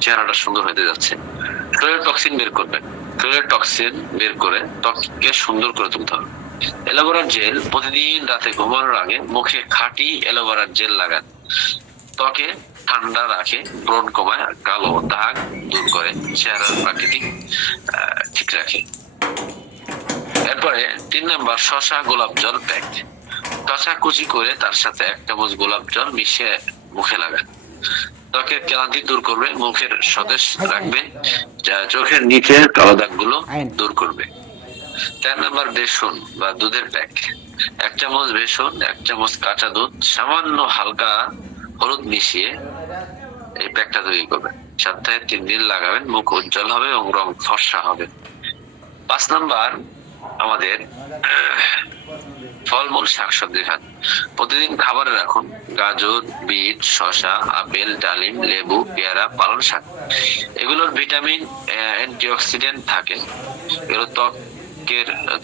চেহারাটা সুন্দর হতে যাচ্ছে। শরীরের টক্সিন বের করবেন। শরীরের টক্সিন বের করে ত্বককে সুন্দর করে তুলতে হবে। অ্যালোভেরার জেল প্রতিদিন রাতে ঘুমানোর আগে মুখে খাঁটি অ্যালোভেরার জেল লাগান। ত্বকে ঠান্ডা রাখে, ব্রণ কমায়, কালো দাগ দূর করে, চেহারার প্রাকৃতিক ঠিক রাখে। এরপরে 3 নম্বর শসা গোলাপ জল প্যাক। শসা কুচি করে তার সাথে 1 চামচ গোলাপ জল মিশিয়ে মুখে লাগান। ত্বকের ক্লান্তি দূর করবে, মুখের সতেজ রাখবে, যা চোখের নিচের কালো দাগগুলো দূর করবে। 4 নম্বর বেসন বা দুধের প্যাক। 1 চামচ বেসন, 1 চামচ কাঁচা দুধ, সামান্য হালকা হলুদ মিশিয়ে এই প্যাকটা তৈরি করবেন। সপ্তাহে 3 দিন লাগাবেন। মুখ উজ্জ্বল হবে এবং রং ফর্সা হবে। 5 নম্বর আমাদের ফলমূল শাকসবজি খান। প্রতিদিন খাবারে রাখুন গাজর, বিট, শসা, আপেল, ডালিম, লেবু, পেয়ারা, পালং শাক। এগুলোর ভিটামিন, অ্যান্টিঅক্সিডেন্ট থাকে। এগুলো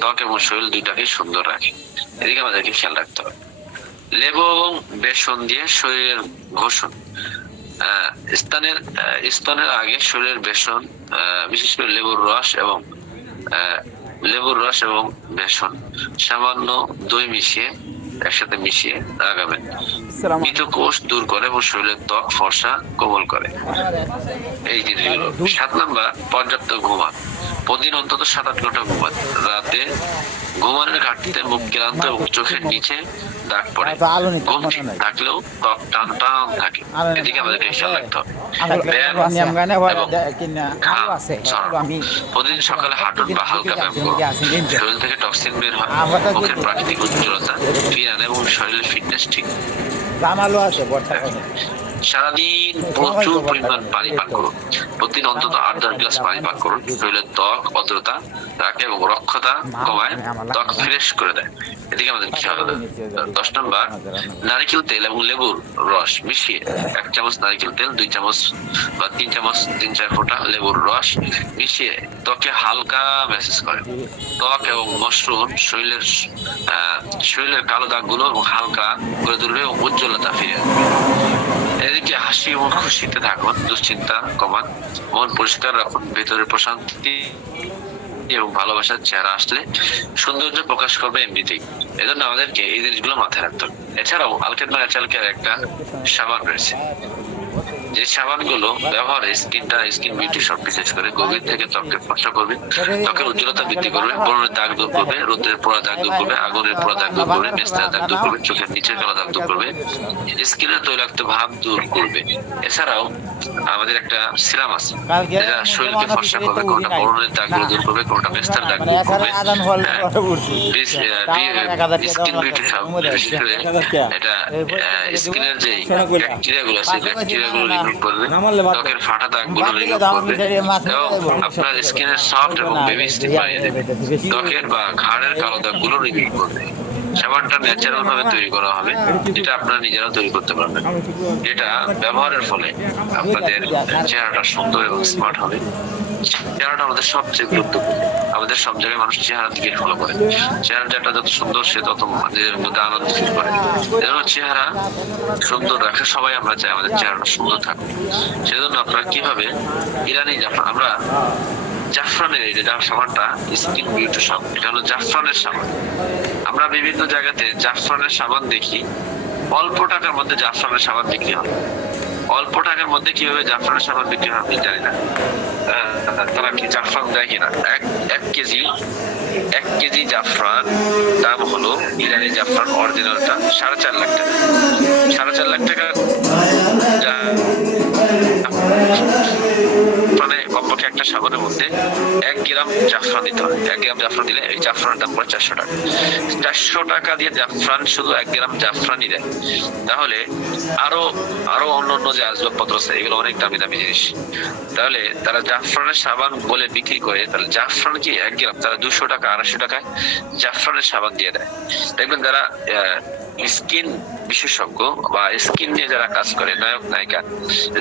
ত্বক এবং শরীর দুইটাকে সুন্দর রাখে। এদিকে আমাদেরকে খেয়াল রাখতে হবে। লেবু এবং বেসন দিয়ে শরীরের ঘষণ। স্তনের আগে শরীরের বেসন, বিশেষ করে লেবুর রস এবং বেসন সামান্য দই মিশিয়ে একসাথে মিশিয়ে লাগাবেন। মৃত কোষ দূর করে এবং শরীরের ত্বক ফর্সা কোমল করে। এই জিনিসগুলো। 7 নম্বর পর্যাপ্ত ঘুমান। প্রতিদিন অন্তত 7-8 ঘন্টা ঘুমাতে। রাতে ঘুমানোর ঘাটতিতে মুখ ক্লান্ত এবং চোখের নিচে দাগ পড়ে। ঘুম ঠিক থাকলেও ত্বক টান টান থাকে, এদিকে আমাদেরকে খেয়াল রাখতে হবে। ব্যায়াম এবং ঘাম ঝরানো। প্রতিদিন সকালে হাঁটুন বা হালকা ব্যায়াম করুন, শরীর থেকে টক্সিন বের হয়, মুখের প্রাকৃতিক উজ্জ্বলতা ফিরে আনে এবং শরীরের ফিটনেস ঠিক। সারাদিন প্রচুর পরিমাণ পানি পান করুন, প্রতিদিন অন্তত 8-10 গ্লাস পানি পান করুন। শরীরের ত্বক অদ্রতা রাখে এবং রক্ষতা কমায়, ত্বক ফ্রেশ করে দেয়, এদিকে আমাদের খেয়াল রাখতে হবে। 10 নম্বর, নারকেল তেল এবং লেবুর রস মিশিয়ে 1 চামচ নারকেল তেল, 2 চামচ বা 3 চামচ 3-4 ফোঁটা লেবুর রস মিশিয়ে ত্বকে হালকা ম্যাসাজ করেন। ত্বক এবং মসৃণ শরীরের কালো দাগগুলো এবং হালকা করে তুলবে এবং উজ্জ্বলতা ফিরে আসবে। এদিকে হাসি এবং খুশিতে থাকুন, দুশ্চিন্তা কমান, মন পরিষ্কার রাখুন। ভেতরের প্রশান্তি এবং ভালোবাসার চেহারা আসলে সৌন্দর্য প্রকাশ করবে এমনিতেই। এজন্য আমাদেরকে এই জিনিসগুলো মাথায় রাখতে হবে। এছাড়াও আলকেট ন্যাচারাল কেয়ার একটা সাবান রয়েছে, যে সাবানগুলো ব্যবহারে স্কিন বিউটি সব বিশেষ করে গভীর থেকে ত্বককে ফর্সা করবে, ত্বকের উজ্জ্বলতা বৃদ্ধি করবে, ব্রণের দাগ দূর করবে, রোদের পোড়া দাগ দূর করবে, আগুনের পোড়া দাগ দূর করবে, মেস্তার দাগ দূর করবে, চোখের নিচের কালো দাগ দূর করবে, স্কিনের তৈলাক্ত ভাব দূর করবে। এছাড়াও আমাদের একটা সিরাম আছে যেটা শরীরকে ফর্সা করবে, কোনটা ব্রণের দাগগুলো দূর করবে, কোনটা মেস্তার দাগ দূর করবে। স্কিন বিউটি সব বিশেষ করে এটা স্কিনের যে ব্যাকটেরিয়াগুলো আছে, ব্যাকটেরিয়াগুলো রিমুভ করবে, ত্বকের ফাটা দাগগুলো রিমুভ করবে এবং আপনার স্কিনের সফট এবং বেবি স্কিন বানিয়ে দেবে, ত্বকের বা ঘাড়ের কালো দাগগুলো রিমুভ করবে। সাবানটা ন্যাচারাল ভাবে তৈরি করা হবে, যেটা আপনারা নিজেরাও তৈরি করতে পারবেন। এটা ব্যবহারের ফলে আপনাদের চেহারাটা সুন্দর এবং স্মার্ট হবে। চেহারাটা আমাদের সবচেয়ে গুরুত্বপূর্ণ। আমাদের সব জায়গায় মানুষ চেহারা দিকে ফলো করে, চেহারাটা যত সুন্দর সে তত নিজের মধ্যে আনন্দ ফিল করে। এজন্য চেহারা সুন্দর রাখে, সবাই আমরা চাই আমাদের চেহারাটা সুন্দর থাকুক। সেজন্য আপনারা কিভাবে ইরানি জাফরান, আমরা জাফরানের এই যে সাবানটা স্কিন বিউটি সাবান, এটা হলো জাফরানের সাবান। আমরা বিভিন্ন জায়গাতে জাফরানের সাবান দেখি, অল্প টাকার মধ্যে জাফরানের সাবান বিক্রি হয়। অল্প টাকার মধ্যে কিভাবে জাফরানের সাবান বিক্রি হয় আমি জানি না, তারা কি জাফরান দেয় কিনা। এক কেজি জাফরান দাম হলো ইরানি জাফরান অরিজিনালটা 4.5 লাখ টাকা। 4.5 লাখ টাকা মানে কমপক্ষে একটা সাবানের মধ্যে 1 গ্রাম জাফরান দিতে হয়। 1 গ্রাম জাফরান দিলে এই জাফরানের দাম পড়ে 400 টাকা। 400 টাকা দিয়ে জাফরান শুধু 1 গ্রাম জাফরানই দেয়, তাহলে আরো অন্য যে আসবাবপত্র আছে এগুলো অনেক দামি দামি জিনিস। তাহলে তারা জাফরানের সাবান বলে বিক্রি করে, তাহলে জাফরান কি 1 গ্রাম তারা 200 টাকা 250 টাকায় জাফরানের সাবান দিয়ে দেয়। দেখবেন যারা স্কিন বিশেষজ্ঞ বা স্কিন নিয়ে যারা কাজ করে, নায়ক নায়িকা,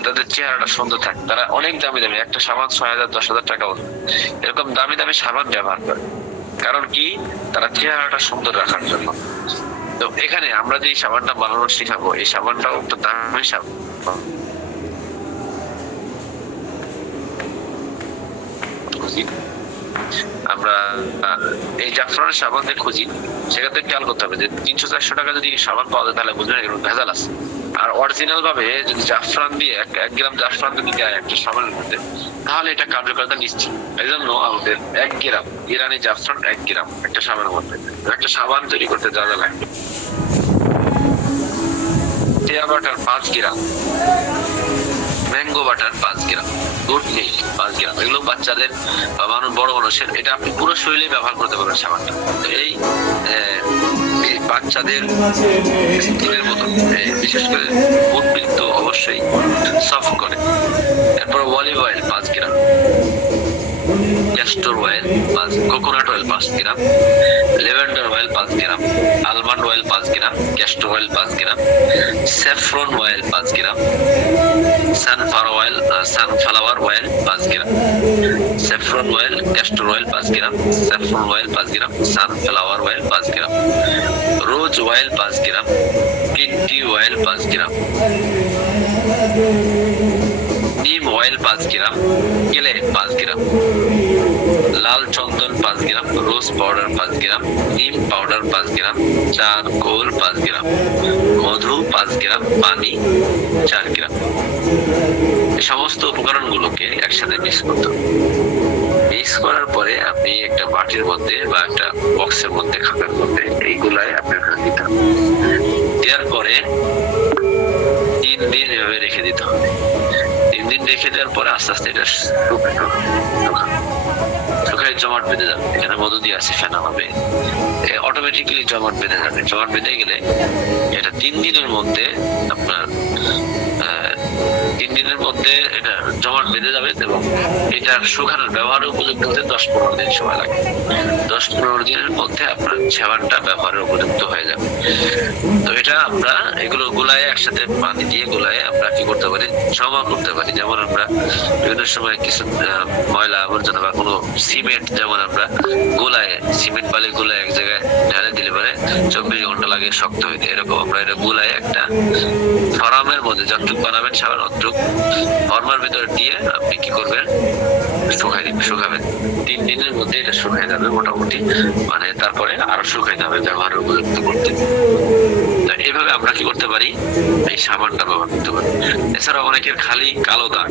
তাদের চেহারাটা সুন্দর থাকে, তারা অনেক দামি দামি একটা সাবান 6,000 10,000 টাকা এরকম দামি দামি সাবান ব্যবহার করে। কারণ কি, তারা চেহারাটা সুন্দর রাখার জন্য। তো এখানে আমরা যে সাবানটা বানানো শিখাবো, এই সাবানটাও একটা দামি সাবান। আমরা এই জাফরানের সাবান দিয়ে খুঁজি, সেক্ষেত্রে খেয়াল করতে হবে যে 300-400 টাকা যদি সাবান পাওয়া যায় তাহলে বুঝবেন এর ভেজাল আছে। আর অরিজিনাল ভাবে যদি জাফরান দিয়ে 1 গ্রাম জাফরান যদি দেয় একটা সাবানের মধ্যে, তাহলে এটা কার্যকারিতা নিশ্চিত। এই জন্য আমাদের 1 গ্রাম ইরানি জাফরান 1 গ্রাম একটা সাবানের মধ্যে, একটা সাবান তৈরি করতে যা যা লাগবে: টিয়া বাটার 5 গ্রাম, ম্যাঙ্গো বাটার 5 গ্রাম, গুড মিল্ক 5 গ্রাম। এগুলো বাচ্চাদের বা বড় মানুষের, এটা আপনি পুরো শরীরে ব্যবহার করতে পারবেন সাবানটা। তো এই বাচ্চাদের স্কিনের মতো বিশেষ করে গুড মিল্ক তো অবশ্যই সফট করে। এরপর অলিভ অয়েল 5 গ্রাম, ক্যাস্টর অয়েল 5, কোকোনাট অয়েল 5 গ্রাম, লেভেন্ডার অয়েল 5 গ্রাম, আলমন্ড অয়েল 5 গ্রাম, ক্যাস্টর অয়েল 5 গ্রাম, স্যাফরন অয়েল 5 গ্রাম, সানফ্লাওয়ার অয়েল 5 গ্রাম, স্যাফরন অয়েল, ক্যাস্টর অয়েল 5 গ্রাম, স্যাফরন অয়েল 5 গ্রাম, সানফ্লাওয়ার অয়েল 5 গ্রাম, রোজ অয়েল 5 গ্রাম, গ্রিন টি অয়েল 5 গ্রাম, নিম oil 5 গ্রাম, কেলে 5 গ্রাম, লাল চন্দন 5 গ্রাম, রোজ powder 5 গ্রাম, নিম powder 5 গ্রাম, charcoal 5 গ্রাম, মধু 5 গ্রাম, পানি 4 গ্রাম। এই সমস্ত উপকরণগুলোকে একসাথে mix করতে হবে। Mix করার পরে আপনি একটা বাটির মধ্যে বা একটা বক্সের মধ্যে খাতার মধ্যে এইগুলাই আপনি ওখানে দিতে হবে। দেওয়ার পরে 3 দিন এভাবে রেখে দিতে হবে। 3 দিন রেখে দেওয়ার পরে আস্তে আস্তে এটা শুকায় জমাট বেঁধে যাবে। এখানে মধু দিয়ে আছে, ফেনা হবে, অটোমেটিক্যালি জমাট বেঁধে যাবে। জমাট বেঁধে গেলে এটা 3 দিনের মধ্যে আপনার 3 দিনের মধ্যে এটা জমাট বেঁধে যাবে এবং এটা শুকানোর ব্যবহারের উপযুক্ত হতে 10-15 দিন সময় লাগে। 10-15 দিনের মধ্যে আপনার সাবানটা ব্যবহারের উপযুক্ত হয়ে যাবে। তো এটা আমরা এগুলো গুলায় একসাথে পানি দিয়ে গুলায় আমরা কি করতে পারি, জমা করতে পারি। যেমন আমরা বিভিন্ন সময় কিছু ময়লা আবর্জনা বা কোনো সিমেন্ট, যেমন আমরা গুলায় সিমেন্ট বালি গুলায় এক জায়গায় ঢালে দিলে পরে 24 ঘন্টা লাগে শক্ত হইতে, এরকম আমরা এটা গুলায় একটা ফর্মের মধ্যে যতটুকু বানাবেন সাবান অতটুকু ফর্মার ভিতরে দিয়ে আপনি কি করবেন, শুকাবেন। 3 দিনের মধ্যে এটা শুকাই যাবে মোটামুটি, মানে তারপরে আরো শুকাইতে হবে ব্যবহারের উপযুক্ত করতে। এইভাবে আমরা কি করতে পারি, এই সাবানটা ব্যবহার করতে পারি। এছাড়া অনেকের খালি কালো দাগ,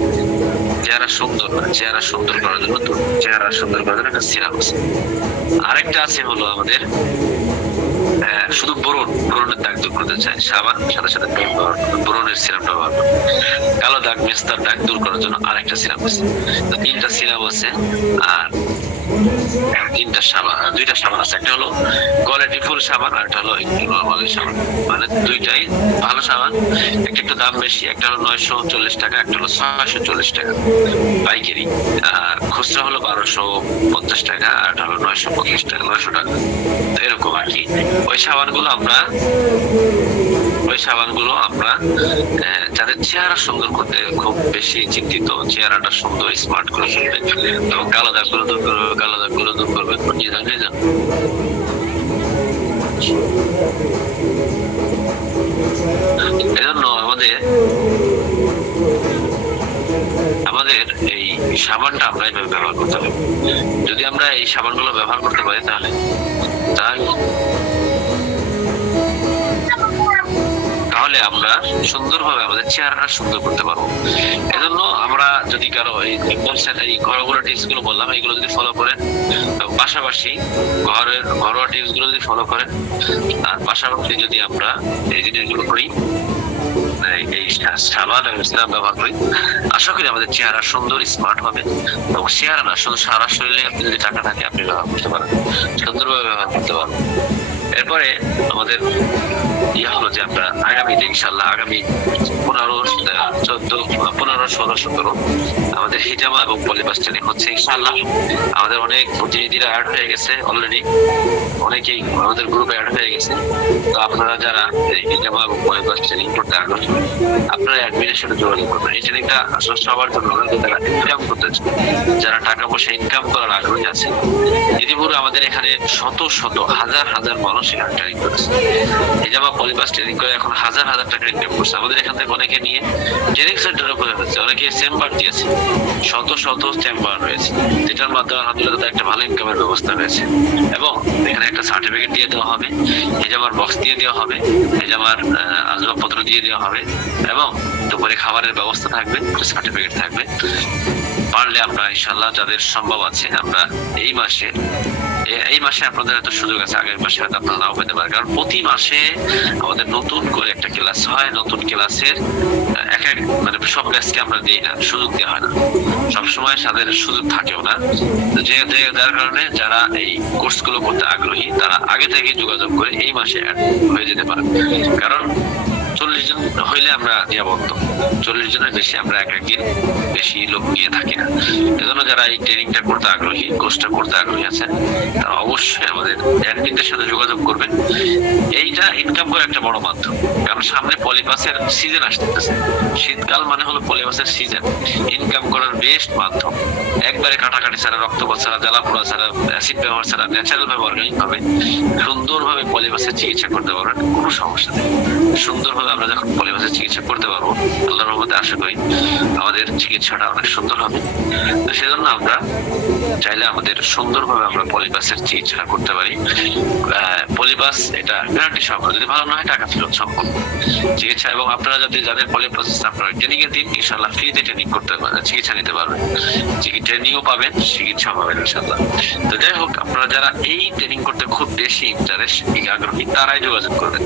চেহারা সুন্দর না, চেহারা সুন্দর করার জন্য চেহারা সুন্দর করার জন্য একটা সিরাপ আছে। আরেকটা আছে হলো আমাদের শুধু ব্রণের দাগ দূর করতে চাই, সাবান সাথে সাথে ব্রণের সিরাপ ব্যবহার করবে। কালো দাগ, মেস্তার দাগ দূর করার জন্য আরেকটা সিরাপ আছে। তো 3টা সিরাপ আছে আর 2টা সাবান আছে। একটা হলো কোয়ালিটি ফুল সাবান আর একটা হলো একটু নরমাল সাবান, মানে 2টাই ভালো সাবান। একটা একটু দাম বেশি, একটা হলো 940 টাকা, একটা হলো 640 টাকা পাইকারি, আর খুচরা হলো 1250 টাকা, আর একটা হলো 950 টাকা, 900 টাকা। তো এরকম আর কি। ওই সাবানগুলো আমরা যাদের চেহারা সুন্দর করতে খুব বেশি চিন্তিত, চেহারাটা সুন্দর স্মার্ট করে ফেলবে এবং কালো দাগগুলো দূর করবে, নিয়ে যান। এজন্য আমাদের এই সাবানটা আমরা এইভাবে ব্যবহার করতে হবে। যদি আমরা এই সাবানগুলো ব্যবহার করতে পারি তাহলে আমরা সুন্দরভাবে আমাদের চেহারাটা সুন্দর করতে পারবো। এজন্য আমরা যদি কারো এই ঘরোয়া টিপস গুলো বললাম, এইগুলো যদি ফলো করেন, পাশাপাশি ঘরোয়া টিপস গুলো যদি ফলো করেন, আর পাশাপাশি যদি আমরা এই জিনিসগুলো করি, এই সাবান ব্যবহার করি, আশা করি আমাদের চেহারা সুন্দর স্মার্ট হবে। এবং চেহারা না, শুধু সারা শরীরে আপনি যদি টাকা থাকে আপনি ব্যবহার করতে পারেন, সুন্দরভাবে ব্যবহার করতে পারেন। এরপরে আমাদের হলো যে আমরা আগামীতে ইনশাল্লাহ আগামী 15, 14, 15, 16, 17 আমাদের হিজামা এবং পলিবাস ট্রেনিং হচ্ছে ইনশাল্লাহ। আমাদের অনেক প্রতিনিধিরা অ্যাড হয়ে গেছে অলরেডি, অনেকেই আমাদের গ্রুপে অ্যাড হয়ে গেছে। তো আপনারা যারা হিজামা এবং পলিবাস ট্রেনিং করতে আগ্রহী, আপনারা অ্যাডমিনের সাথে যোগাযোগ করবেন। এই ট্রেনিংটা আসলে সবার জন্য, যারা ইনকাম করতে চান, যারা টাকা পয়সা ইনকাম করার আগ্রহী আছে। ইতিপূর্বে আমাদের এখানে শত হাজার মানুষ এখানে ট্রেনিং করেছে, হিজামা পলিবাস ট্রেনিং করে এখন হাজার টাকা ইনকাম করছে। আমাদের এখান থেকে অনেকে নিয়ে ট্রেনিং সেন্টারে করে ফেলছে, অনেকে চেম্বার দিয়েছে, শত চেম্বার রয়েছে, যেটার মাধ্যমে আলহামদুলিল্লাহ একটা ভালো ইনকামের ব্যবস্থা রয়েছে। এবং এখানে একটা সার্টিফিকেট দিয়ে দেওয়া হবে, হিজামার বক্স দিয়ে দেওয়া হবে, হিজামার আসবাবপত্র দিয়ে দেওয়া হবে, এবং দুপুরে খাবারের ব্যবস্থা থাকবে, সার্টিফিকেট থাকবে। পারলে আমরা ইনশাল্লাহ যাদের সম্ভব আছে, আমরা এই মাসে আপনাদের এত সুযোগ আছে, আগের মাসে হয়তো আপনারা নাও পেতে পারেন, কারণ প্রতি মাসে আমাদের নতুন করে একটা ক্লাস হয়। নতুন ক্লাসের মানে সব ব্যাচকে আমরা দিই না, সুযোগ দেওয়া হয় না, সবসময় তাদের সুযোগ থাকেও না। যার কারণে যারা এই কোর্স গুলো করতে আগ্রহী তারা আগে থেকে যোগাযোগ করে এই মাসে হয়ে যেতে পারে। কারণ 40 জন হইলে আমরা নিরাপত্ত, 40 জনের বেশি আমরা একদিন বেশি লোক নিয়ে থাকি না। এজন্য যারা এই ট্রেনিংটা করতে আগ্রহী, কোর্সটা করতে আগ্রহী আছেন, তারা অবশ্যই আমাদের অ্যাডমিনদের সাথে যোগাযোগ করবেন। এইটা ইনকাম করে একটা বড় মাধ্যম, কারণ সামনে পলিপাসের সিজন আসতেছে। শীতকাল মানে হলো পলিপাসের সিজন, ইনকাম করার বেস্ট মাধ্যম। একবারে কাটাকাটি ছাড়া, রক্তপাত ছাড়া, জ্বালা পোড়া ছাড়া, অ্যাসিড ব্যবহার ছাড়া, ন্যাচারাল ভাবে অর্গানিক ভাবে সুন্দরভাবে পলিপাসের চিকিৎসা করতে পারবেন, কোনো সমস্যা নেই। সুন্দরভাবে আমরা যখন পলিপাসের চিকিৎসা করতে পারবো, আল্লাহর রহমতে আশা করি আমাদের চিকিৎসাটা অনেক সুন্দর হবে। তো সেজন্য আমরা চাইলে আমাদের সুন্দরভাবে আমরা পলিপাসের চিকিৎসা করতে পারি। পলিপাস এটা গ্যারান্টি সম্ভব, যদি ভালো না হয় টাকা ফেরত সম্ভব চিকিৎসা। এবং আপনারা যদি যাদের পলিপাস আপনারা ট্রেনিং এর দিন ইনশাআল্লাহ ফ্রিতে ট্রেনিং করতে পারবেন, চিকিৎসা নিতে পারবেন, ট্রেনিংও পাবেন, চিকিৎসা পাবেন ইনশাআল্লাহ। তো যাই হোক, আপনারা যারা এই ট্রেনিং করতে খুব বেশি ইন্টারেস্ট আগ্রহী তারাই যোগাযোগ করবেন।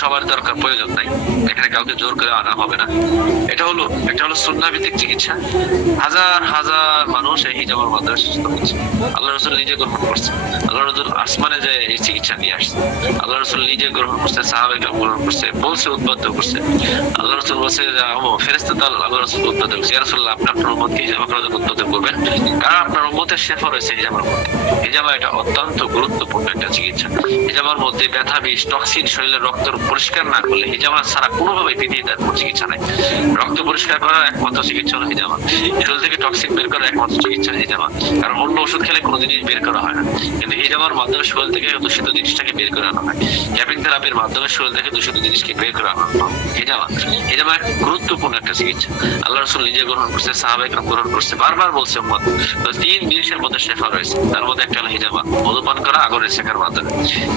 সবার দরকার প্রয়োজন নাই, এখানে কাউকে জোর করে আনা হবে না। এটা হলো সুন্নাহ ভিত্তিক চিকিৎসা। হাজার হাজার মানুষ এই হিজাবের মাধ্যমে সুস্থ হচ্ছে। আল্লাহ রাসূল নিজে গ্রহণ করছে, আল্লাহ রাসূল আসমানে যে এই চিকিৎসা নিয়ে আসছে, আল্লাহ রাসূল নিজে গ্রহণ করছে, সাহাবায়ে কেরাম গ্রহণ করছে, বলছে, উদ্বুদ্ধ করছে। আল্লাহ রাসূল বলছে যে ফেরেশতা দল আল্লাহ রাসূল উদ্বুদ্ধ করছে, ইয়া রাসূলুল্লাহ আপনি আপনার উম্মতকে হিজাব করার জন্য উদ্বুদ্ধ করবেন, কারণ আপনার উম্মতের শেফা রয়েছে হিজাবের মধ্যে। হিজাব এটা অত্যন্ত গুরুত্বপূর্ণ একটা চিকিৎসা। হিজাবের মধ্যে ব্যথা, বিষ, টক্সিন শরীরের রক্ত পরিষ্কার না করলে হিজাব ছাড়া কোনোভাবে পৃথিবীতে কোনো চিকিৎসা নাই। রক্ত পরিষ্কার করার একমাত্র চিকিৎসা হলো হিজাব। শরীর থেকে টক্সিন বের করার একমাত্র চিকিৎসা হিজাব, কারণ অন্য ওষুধ খেলে কোনো জিনিস বের করা হয় না, কিন্তু হিজাবের মাধ্যমে শরীর থেকে দূষিত জিনিসটাকে বের করে আনা হয়। ক্যাপিং থেরাপির মাধ্যমে শরীর থেকে দূষিত জিনিসকে বের করে আনা হয়। হিজাব গুরুত্বপূর্ণ একটা চিকিৎসা। আল্লাহ রাসূল নিজে গ্রহণ করছে, সাহাবায়ে কেরাম গ্রহণ করছে, বারবার বলছে উম্মত 3 জিনিসের মধ্যে শেফা রয়েছে, তার মধ্যে একটা হলো হিজাব, মধুপান করা আগুনের শেখার মাধ্যমে।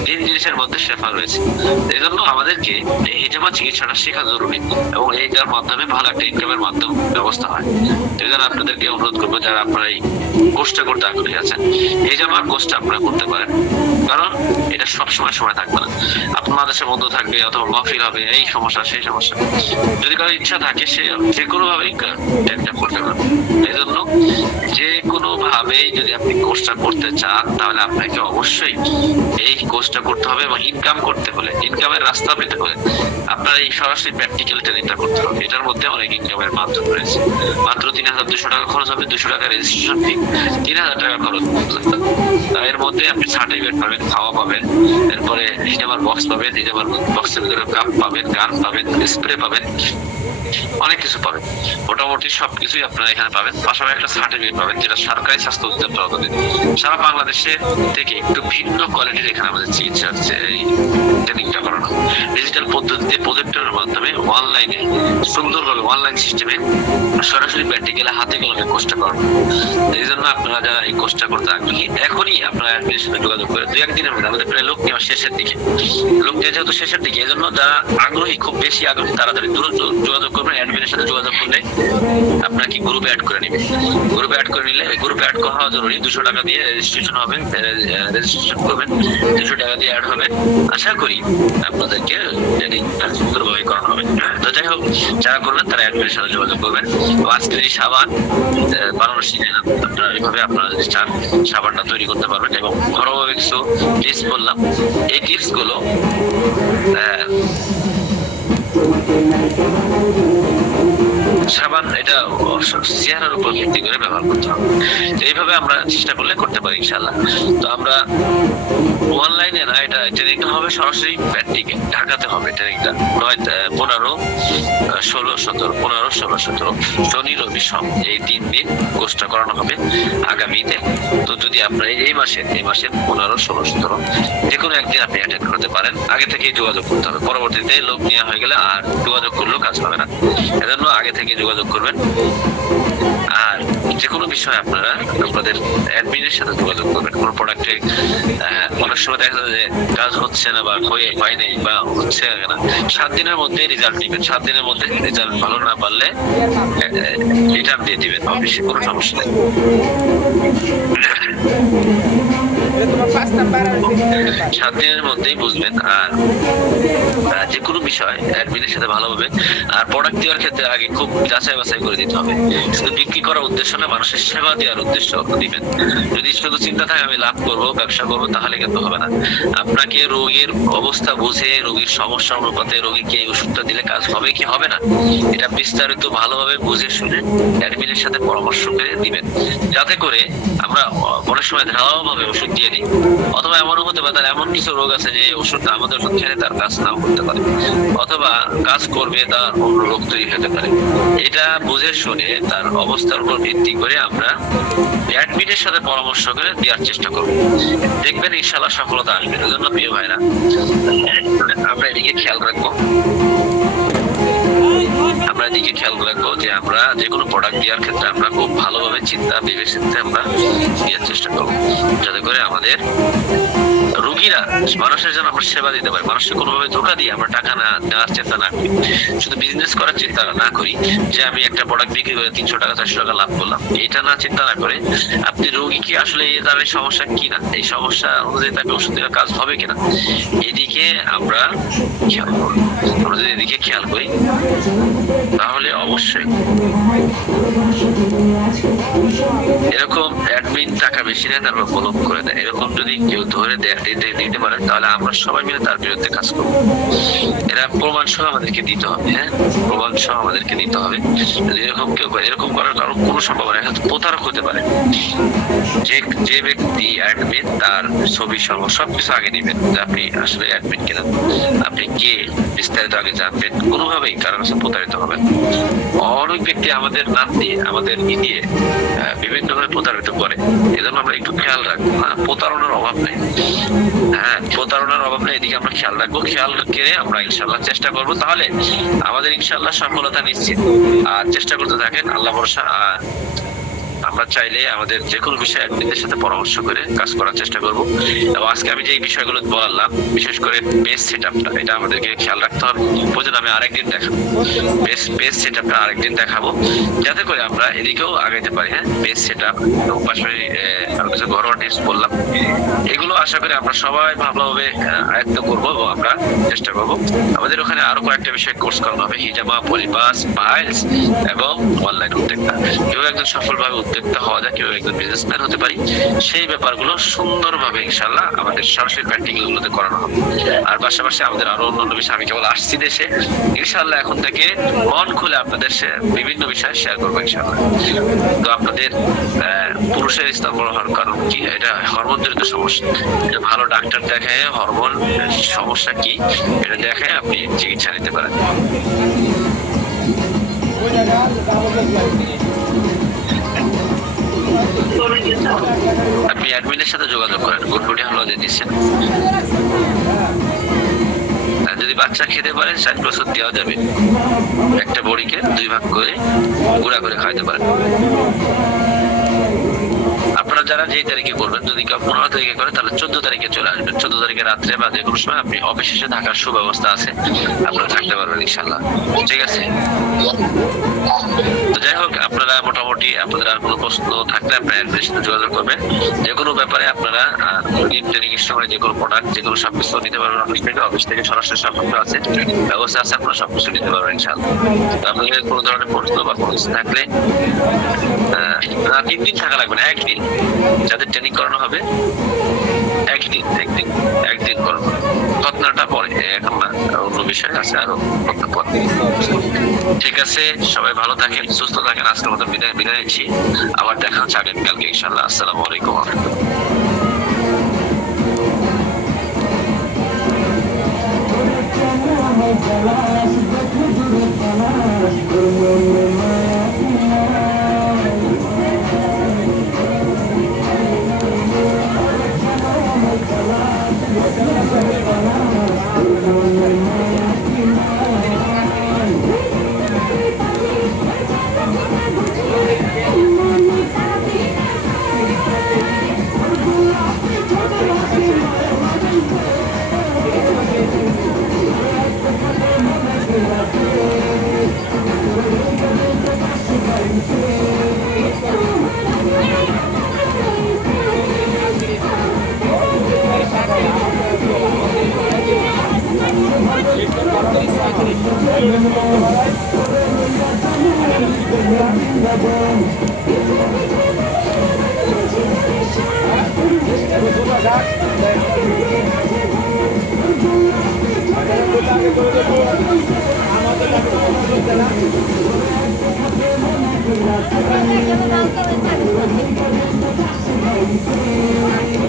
3 জিনিসের মধ্যে শেফা রয়েছে। এই জন্য আমাদেরকে এই হিজাব চিকিৎসাটা শেখা জরুরি, এবং এইটার মাধ্যমে ভালো একটা ইনকামের মাধ্যম ব্যবস্থা হয়। এই জন্য আপনাদেরকে অনুরোধ করবো, যারা আপনারা এই কোর্সটা করতে আগ্রহী আছেন, হিজাব কোর্সটা আপনারা করতে পারেন, কারণ এটা সবসময় সময় থাকবে না। আপনার দেশে বন্ধ থাকবে অথবা মাহফিল হবে, এই সমস্যা সেই সমস্যা। যদি কারো ইচ্ছা থাকে সে যে কোনো ভাবেই এটা করতে পারে। এই জন্য যে কোনো ভাবেই যদি আপনি কোর্সটা করতে চান, তাহলে আপনাকে অবশ্যই এই কোর্সটা করতে হবে, এবং ইনকাম করতে হলে, ইনকামের রাস্তা পেতে হলে আপনার এই সরাসরি প্র্যাকটিক্যাল ট্রেনিংটা করতে হবে। এটার মধ্যে অনেক ইনকামের মাধ্যম রয়েছে। মাত্র 3200 টাকা খরচ হবে, 200 টাকা রেজিস্ট্রেশন ফি, 3000 টাকা খরচ। এর মধ্যে আপনি সার্টিফিকেট পাবেন, খাওয়া পাবেন, এরপরে হিজাবার বক্স পাবেন, হিজাবার বক্সের ভিতরে কাপ পাবেন, গান পাবেন, স্প্রে পাবেন, অনেক কিছু পাবেন। মোটামুটি সবকিছুই আপনারা এখানে পাবেন। পাশাপাশি একটা সার্টিফিকেট পাবেন, যেটা সরকারি স্বাস্থ্য অধিদপ্তর আওতাধীন। সারা বাংলাদেশে থেকে একটু ভিন্ন কোয়ালিটির এখানে আমাদের চিকিৎসা হচ্ছে, এই ট্রেনিংটা করানো ডিজিটাল পদ্ধতিতে, প্রজেক্টরের মাধ্যমে, অনলাইনে, সুন্দরভাবে অনলাইন সিস্টেমে সরাসরি প্র্যাকটিক্যালে হাতে কলমে কোর্সটা করানো। এই জন্য আপনারা যারা এই কোর্সটা করতে আগ্রহী, এখনই আপনারা অ্যাডমিনের সাথে যোগাযোগ করে 2-1 দিনের মধ্যে, আমাদের প্রায় লোক নেওয়া শেষের দিকে, যেহেতু শেষের দিকে, এই জন্য যারা আগ্রহী, খুব বেশি আগ্রহী, তাড়াতাড়ি দ্রুত যোগাযোগ করবেন। অ্যাডমিনের সাথে যোগাযোগ করলে আপনাকে গ্রুপে অ্যাড করে নেবে। গ্রুপে অ্যাড করে নিলে, গ্রুপে অ্যাড করা জরুরি। 200 টাকা দিয়ে রেজিস্ট্রেশন হবে, রেজিস্ট্রেশন করবেন, 200 টাকা দিয়ে অ্যাড হবে। আশা করি আপনাদেরকে সুন্দরভাবে করানো হবে। তো যাই হোক, যারা করবেন তারা অ্যাডমিনের সাথে যোগাযোগ করবেন। আজকের এই সাবান বানানো শিখে আপনারা এইভাবে আপনারা যদি চান সাবানটা তৈরি করতে পারবেন। এবং ঘরোয়া কিছু টিপস বললাম, এই টিপস গুলো সাবান এটা চেহারার উপর ভিত্তি করে ব্যবহার করতে হবে। তো এইভাবে আমরা চেষ্টা করলে করতে পারি ইনশাআল্লাহ। তো আমরা অনলাইনে না, এটা ট্রেনিংটা হবে সরাসরি প্র্যাকটিক্যাল, ঢাকাতে হবে ট্রেনিংটা। 15, 16, 17, 15, 16, 17 শনি রবি সোম এই 3 দিন কোর্সটা করানো হবে আগামীতে। তো যদি আপনার এই মাসে 15, 16, 17 যে কোনো একদিন আপনি অ্যাটেন্ড করতে পারেন, আগে থেকেই যোগাযোগ করতে হবে। পরবর্তীতে লোক নেওয়া হয়ে গেলে আর যোগাযোগ করলেও কাজ হবে না, এজন্য আগে থেকে যোগাযোগ করবেন। আর যে কোনো বিষয়ে আপনারা আপনাদের অ্যাডমিনের সাথে যোগাযোগ করবেন। কোনো প্রোডাক্টে অনেক সময় দেখা যায় যে কাজ হচ্ছে না বা হয় নাই বা হচ্ছে না, 7 দিনের মধ্যে রেজাল্ট দিবেন। 7 দিনের মধ্যে রেজাল্ট ভালো না পারলে রিটার্ন দিয়ে দিবেন, অফিসে কোনো সমস্যা নেই। 7 দিনের মধ্যেই বুঝবেন। আর যে কোনো বিষয় অ্যাডমিনের সাথে ভালো হবে। আর প্রোডাক্ট দেওয়ার ক্ষেত্রে আগে খুব যাচাই বাছাই করে দিতে হবে। শুধু বিক্রি করার উদ্দেশ্য না, মানুষের সেবা দেওয়ার উদ্দেশ্য দিবেন। যদি শুধু চিন্তা থাকে আমি লাভ করবো, ব্যবসা করবো, তাহলে কিন্তু হবে না। আপনাকে রোগীর অবস্থা বুঝে, রোগীর সমস্যা অনুপাতে রোগীকে এই ওষুধটা দিলে কাজ হবে কি হবে না, এটা বিস্তারিত ভালোভাবে বুঝে শুনে অ্যাডমিনের সাথে পরামর্শ করে দিবেন, যাতে করে আমরা অনেক সময় ধারাভাবে ওষুধ দিয়ে দিই, অথবা এমনও হতে পারে তার এমন কিছু রোগ আছে যে ওষুধটা আমাদের ওষুধ খেলে তার কাজ নাও করতে পারে, অথবা কাজ করবে তার অন্য রোগ তৈরি হতে পারে। এটা বুঝে শুনে তার অবস্থার উপর ভিত্তি করে আমরা অ্যাডমিটের সাথে পরামর্শ করে দেওয়ার চেষ্টা করবো। দেখবেন ইনশাআল্লাহ সফলতা আসবে। এই জন্য প্রিয় ভাইরা, আমরা এদিকে খেয়াল রাখবো, আমরা এদিকে খেয়াল রাখবো যে আমরা যে কোনো প্রোডাক্ট দেওয়ার ক্ষেত্রে আমরা খুব ভালোভাবে চিন্তা বিবেচনা আমরা দেওয়ার চেষ্টা করবো, যাতে করে আমাদের রোগীরা মানুষের জন্য আমরা সেবা দিতে পারি। মানুষকে কোনোভাবে ধোকা দিয়ে আমরা টাকা না নেওয়ার চিন্তা না করি, শুধু বিজনেস করার চিন্তা না করি যে আমি একটা প্রোডাক্ট বিক্রি করে 300 টাকা 400 টাকা লাভ করলাম, এটা না চিন্তা না করে আপনি রোগীকে আসলে তার এই সমস্যা কিনা, এই সমস্যা অনুযায়ী তাকে ওষুধ দেওয়ার কাজ হবে কিনা, এদিকে আমরা খেয়াল করি। আমরা যদি এদিকে খেয়াল করি তাহলে অবশ্যই এরকম অ্যাডমিন টাকা বেশি নেয় তারপর ব্লক করে দেয়, এরকম যদি কেউ ধরে দিতে পারে তাহলে আমরা সবাই মিলে তার বিরুদ্ধে কাজ করবো। এরা প্রমাণ সহ আমাদেরকে দিতে হবে, হ্যাঁ, প্রমাণ সহ আমাদেরকে দিতে হবে। যদি এরকম কেউ করে, এরকম করার কারণ কোনো সম্ভাবনা এখন প্রতারক হতে পারে। যে ব্যক্তি অ্যাডমিন তার ছবি সহ সবকিছু আগে নেবেন, যে আপনি আসলে অ্যাডমিন কিনা, আপনি কে, বিস্তারিত আগে জানবেন, কোনোভাবেই কারোর কাছে প্রতারিত হবেন। অনেক ব্যক্তি আমাদের নাম দিয়ে আমাদের দিয়ে বিভিন্ন ভাবে প্রতারিত করে, এজন্য আমরা একটু খেয়াল রাখবো। প্রতারণার অভাব নেই, হ্যাঁ, প্রতারণার অভাব নেই, এদিকে আমরা খেয়াল রাখবো। খেয়াল রেখে আমরা ইনশাল্লাহ চেষ্টা করবো, তাহলে আমাদের ইনশাল্লাহ সফলতা নিশ্চিত। আর চেষ্টা করতে থাকেন, আল্লাহ ভরসা। আমরা চাইলে আমাদের যে কোনো বিষয়ে অ্যাডমিনদের সাথে পরামর্শ করে কাজ করার চেষ্টা করব। এবং আজকে আমি যে বিষয়গুলো বললাম, বিশেষ করে পেজ সেটআপটা, এটা আমাদেরকে খেয়াল রাখতে হবে। প্রয়োজন আমি আরেকদিন দেখাবো, পেজ সেটআপটা আরেকদিন দেখাবো, যাতে করে আমরা এদিকেও আগাইতে পারি। হ্যাঁ, পেজ সেটআপ এবং পাশাপাশি আরো কিছু ঘরোয়া টিপস বললাম, এগুলো আশা করি আমরা সবাই ভালোভাবে আয়ত্ত করবো এবং আমরা চেষ্টা করব। আমাদের ওখানে আরো কয়েকটা বিষয় কোর্স করানো হবে, হিজামা, পলিপাস, ফাইলস এবং অনলাইন উদ্যোক্তা। কিভাবে একজন সফলভাবে উদ্যোক্তা হওয়া যায়, কিভাবে একজন বিজনেসম্যান হতে পারি, সেই ব্যাপারগুলো সুন্দরভাবে ইনশাল্লাহ আমাদের সরাসরি প্র্যাকটিক্যাল গুলোতে করানো হবে। আর পাশাপাশি আমাদের আরো অন্যান্য বিষয়, আমি কেবল আসছি দেশে, ইনশাল্লাহ এখন থেকে মন খুলে আপনাদের বিভিন্ন বিষয় শেয়ার করবো ইনশাল্লাহ। তো আপনাদের পুরুষের স্তম্ভ হওয়ার কারণ কি, এটা হরমোন জনিত সমস্যা। ভালো ডাক্তার দেখায় হরমোন সমস্যা কি এটা দেখায় আপনি চিকিৎসা নিতে পারেন। আপনি অ্যাডমিনের সাথে যোগাযোগ করেন, গুডবুডি হলো দিয়ে দিচ্ছেন। যদি বাচ্চা খেতে পারে 60 বছর দেওয়া যাবে, একটা বড়িকে 2 ভাগ করে গুঁড়া করে খাইতে পারেন। আপনারা যারা যেই তারিখে করবেন, যদি কেউ 15 তারিখে করে তাহলে 14 তারিখে চলে আসবেন। 14 তারিখে রাত্রে বা যে কোনো সময় আপনি অফিস এসে থাকার সুব্যবস্থা আছে, আপনারা থাকতে পারবেন ইনশাল্লাহ। ঠিক আছে, তো যাই হোক, আপনারা মোটামুটি আপনাদের আর কোনো প্রশ্ন থাকলে আপনারা অ্যাডমিনের সাথে যোগাযোগ করবেন। যে কোনো ব্যাপারে আপনারা ট্রেনিং এর সময় যে কোনো প্রোডাক্ট, যে কোনো সবকিছু নিতে পারবেন অফিস থেকে সরাসরি সবকিছু আছে, ব্যবস্থা আছে, আপনারা সবকিছু নিতে পারবেন ইনশাল্লাহ। তো আপনাদের কোনো ধরনের প্রশ্ন বা কোনো কিছু থাকলে 3 দিন থাকা লাগবে না, 1 দিন। যাদের ট্রেনিং করানো হবে একদিন করবো, ঘটনাটা পরে, এখন না, অন্য বিষয় আছে আরো পরে। ঠিক আছে, সবাই ভালো থাকেন, সুস্থ থাকেন। আজকের মতো বিদায় নিচ্ছি, আবার দেখা হচ্ছে আগামীকালকে ইনশাল্লাহ। আসসালামু আলাইকুম ওয়া আমাদের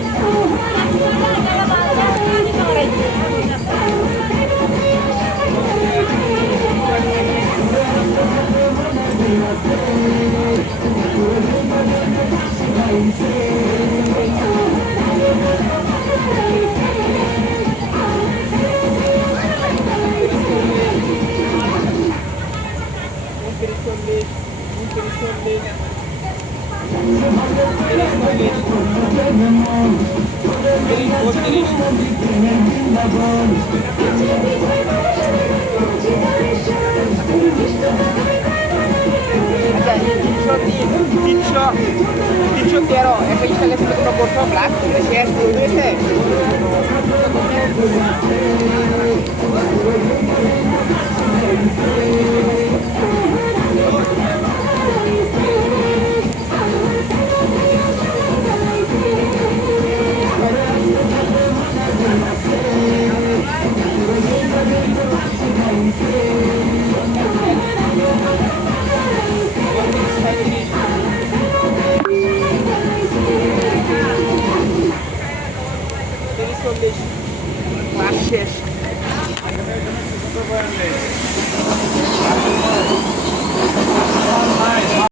আচ্ছা 313 একটা ইনস্টলেশন তোমরা করছো ব্ল্যাক শেষ হয়েছে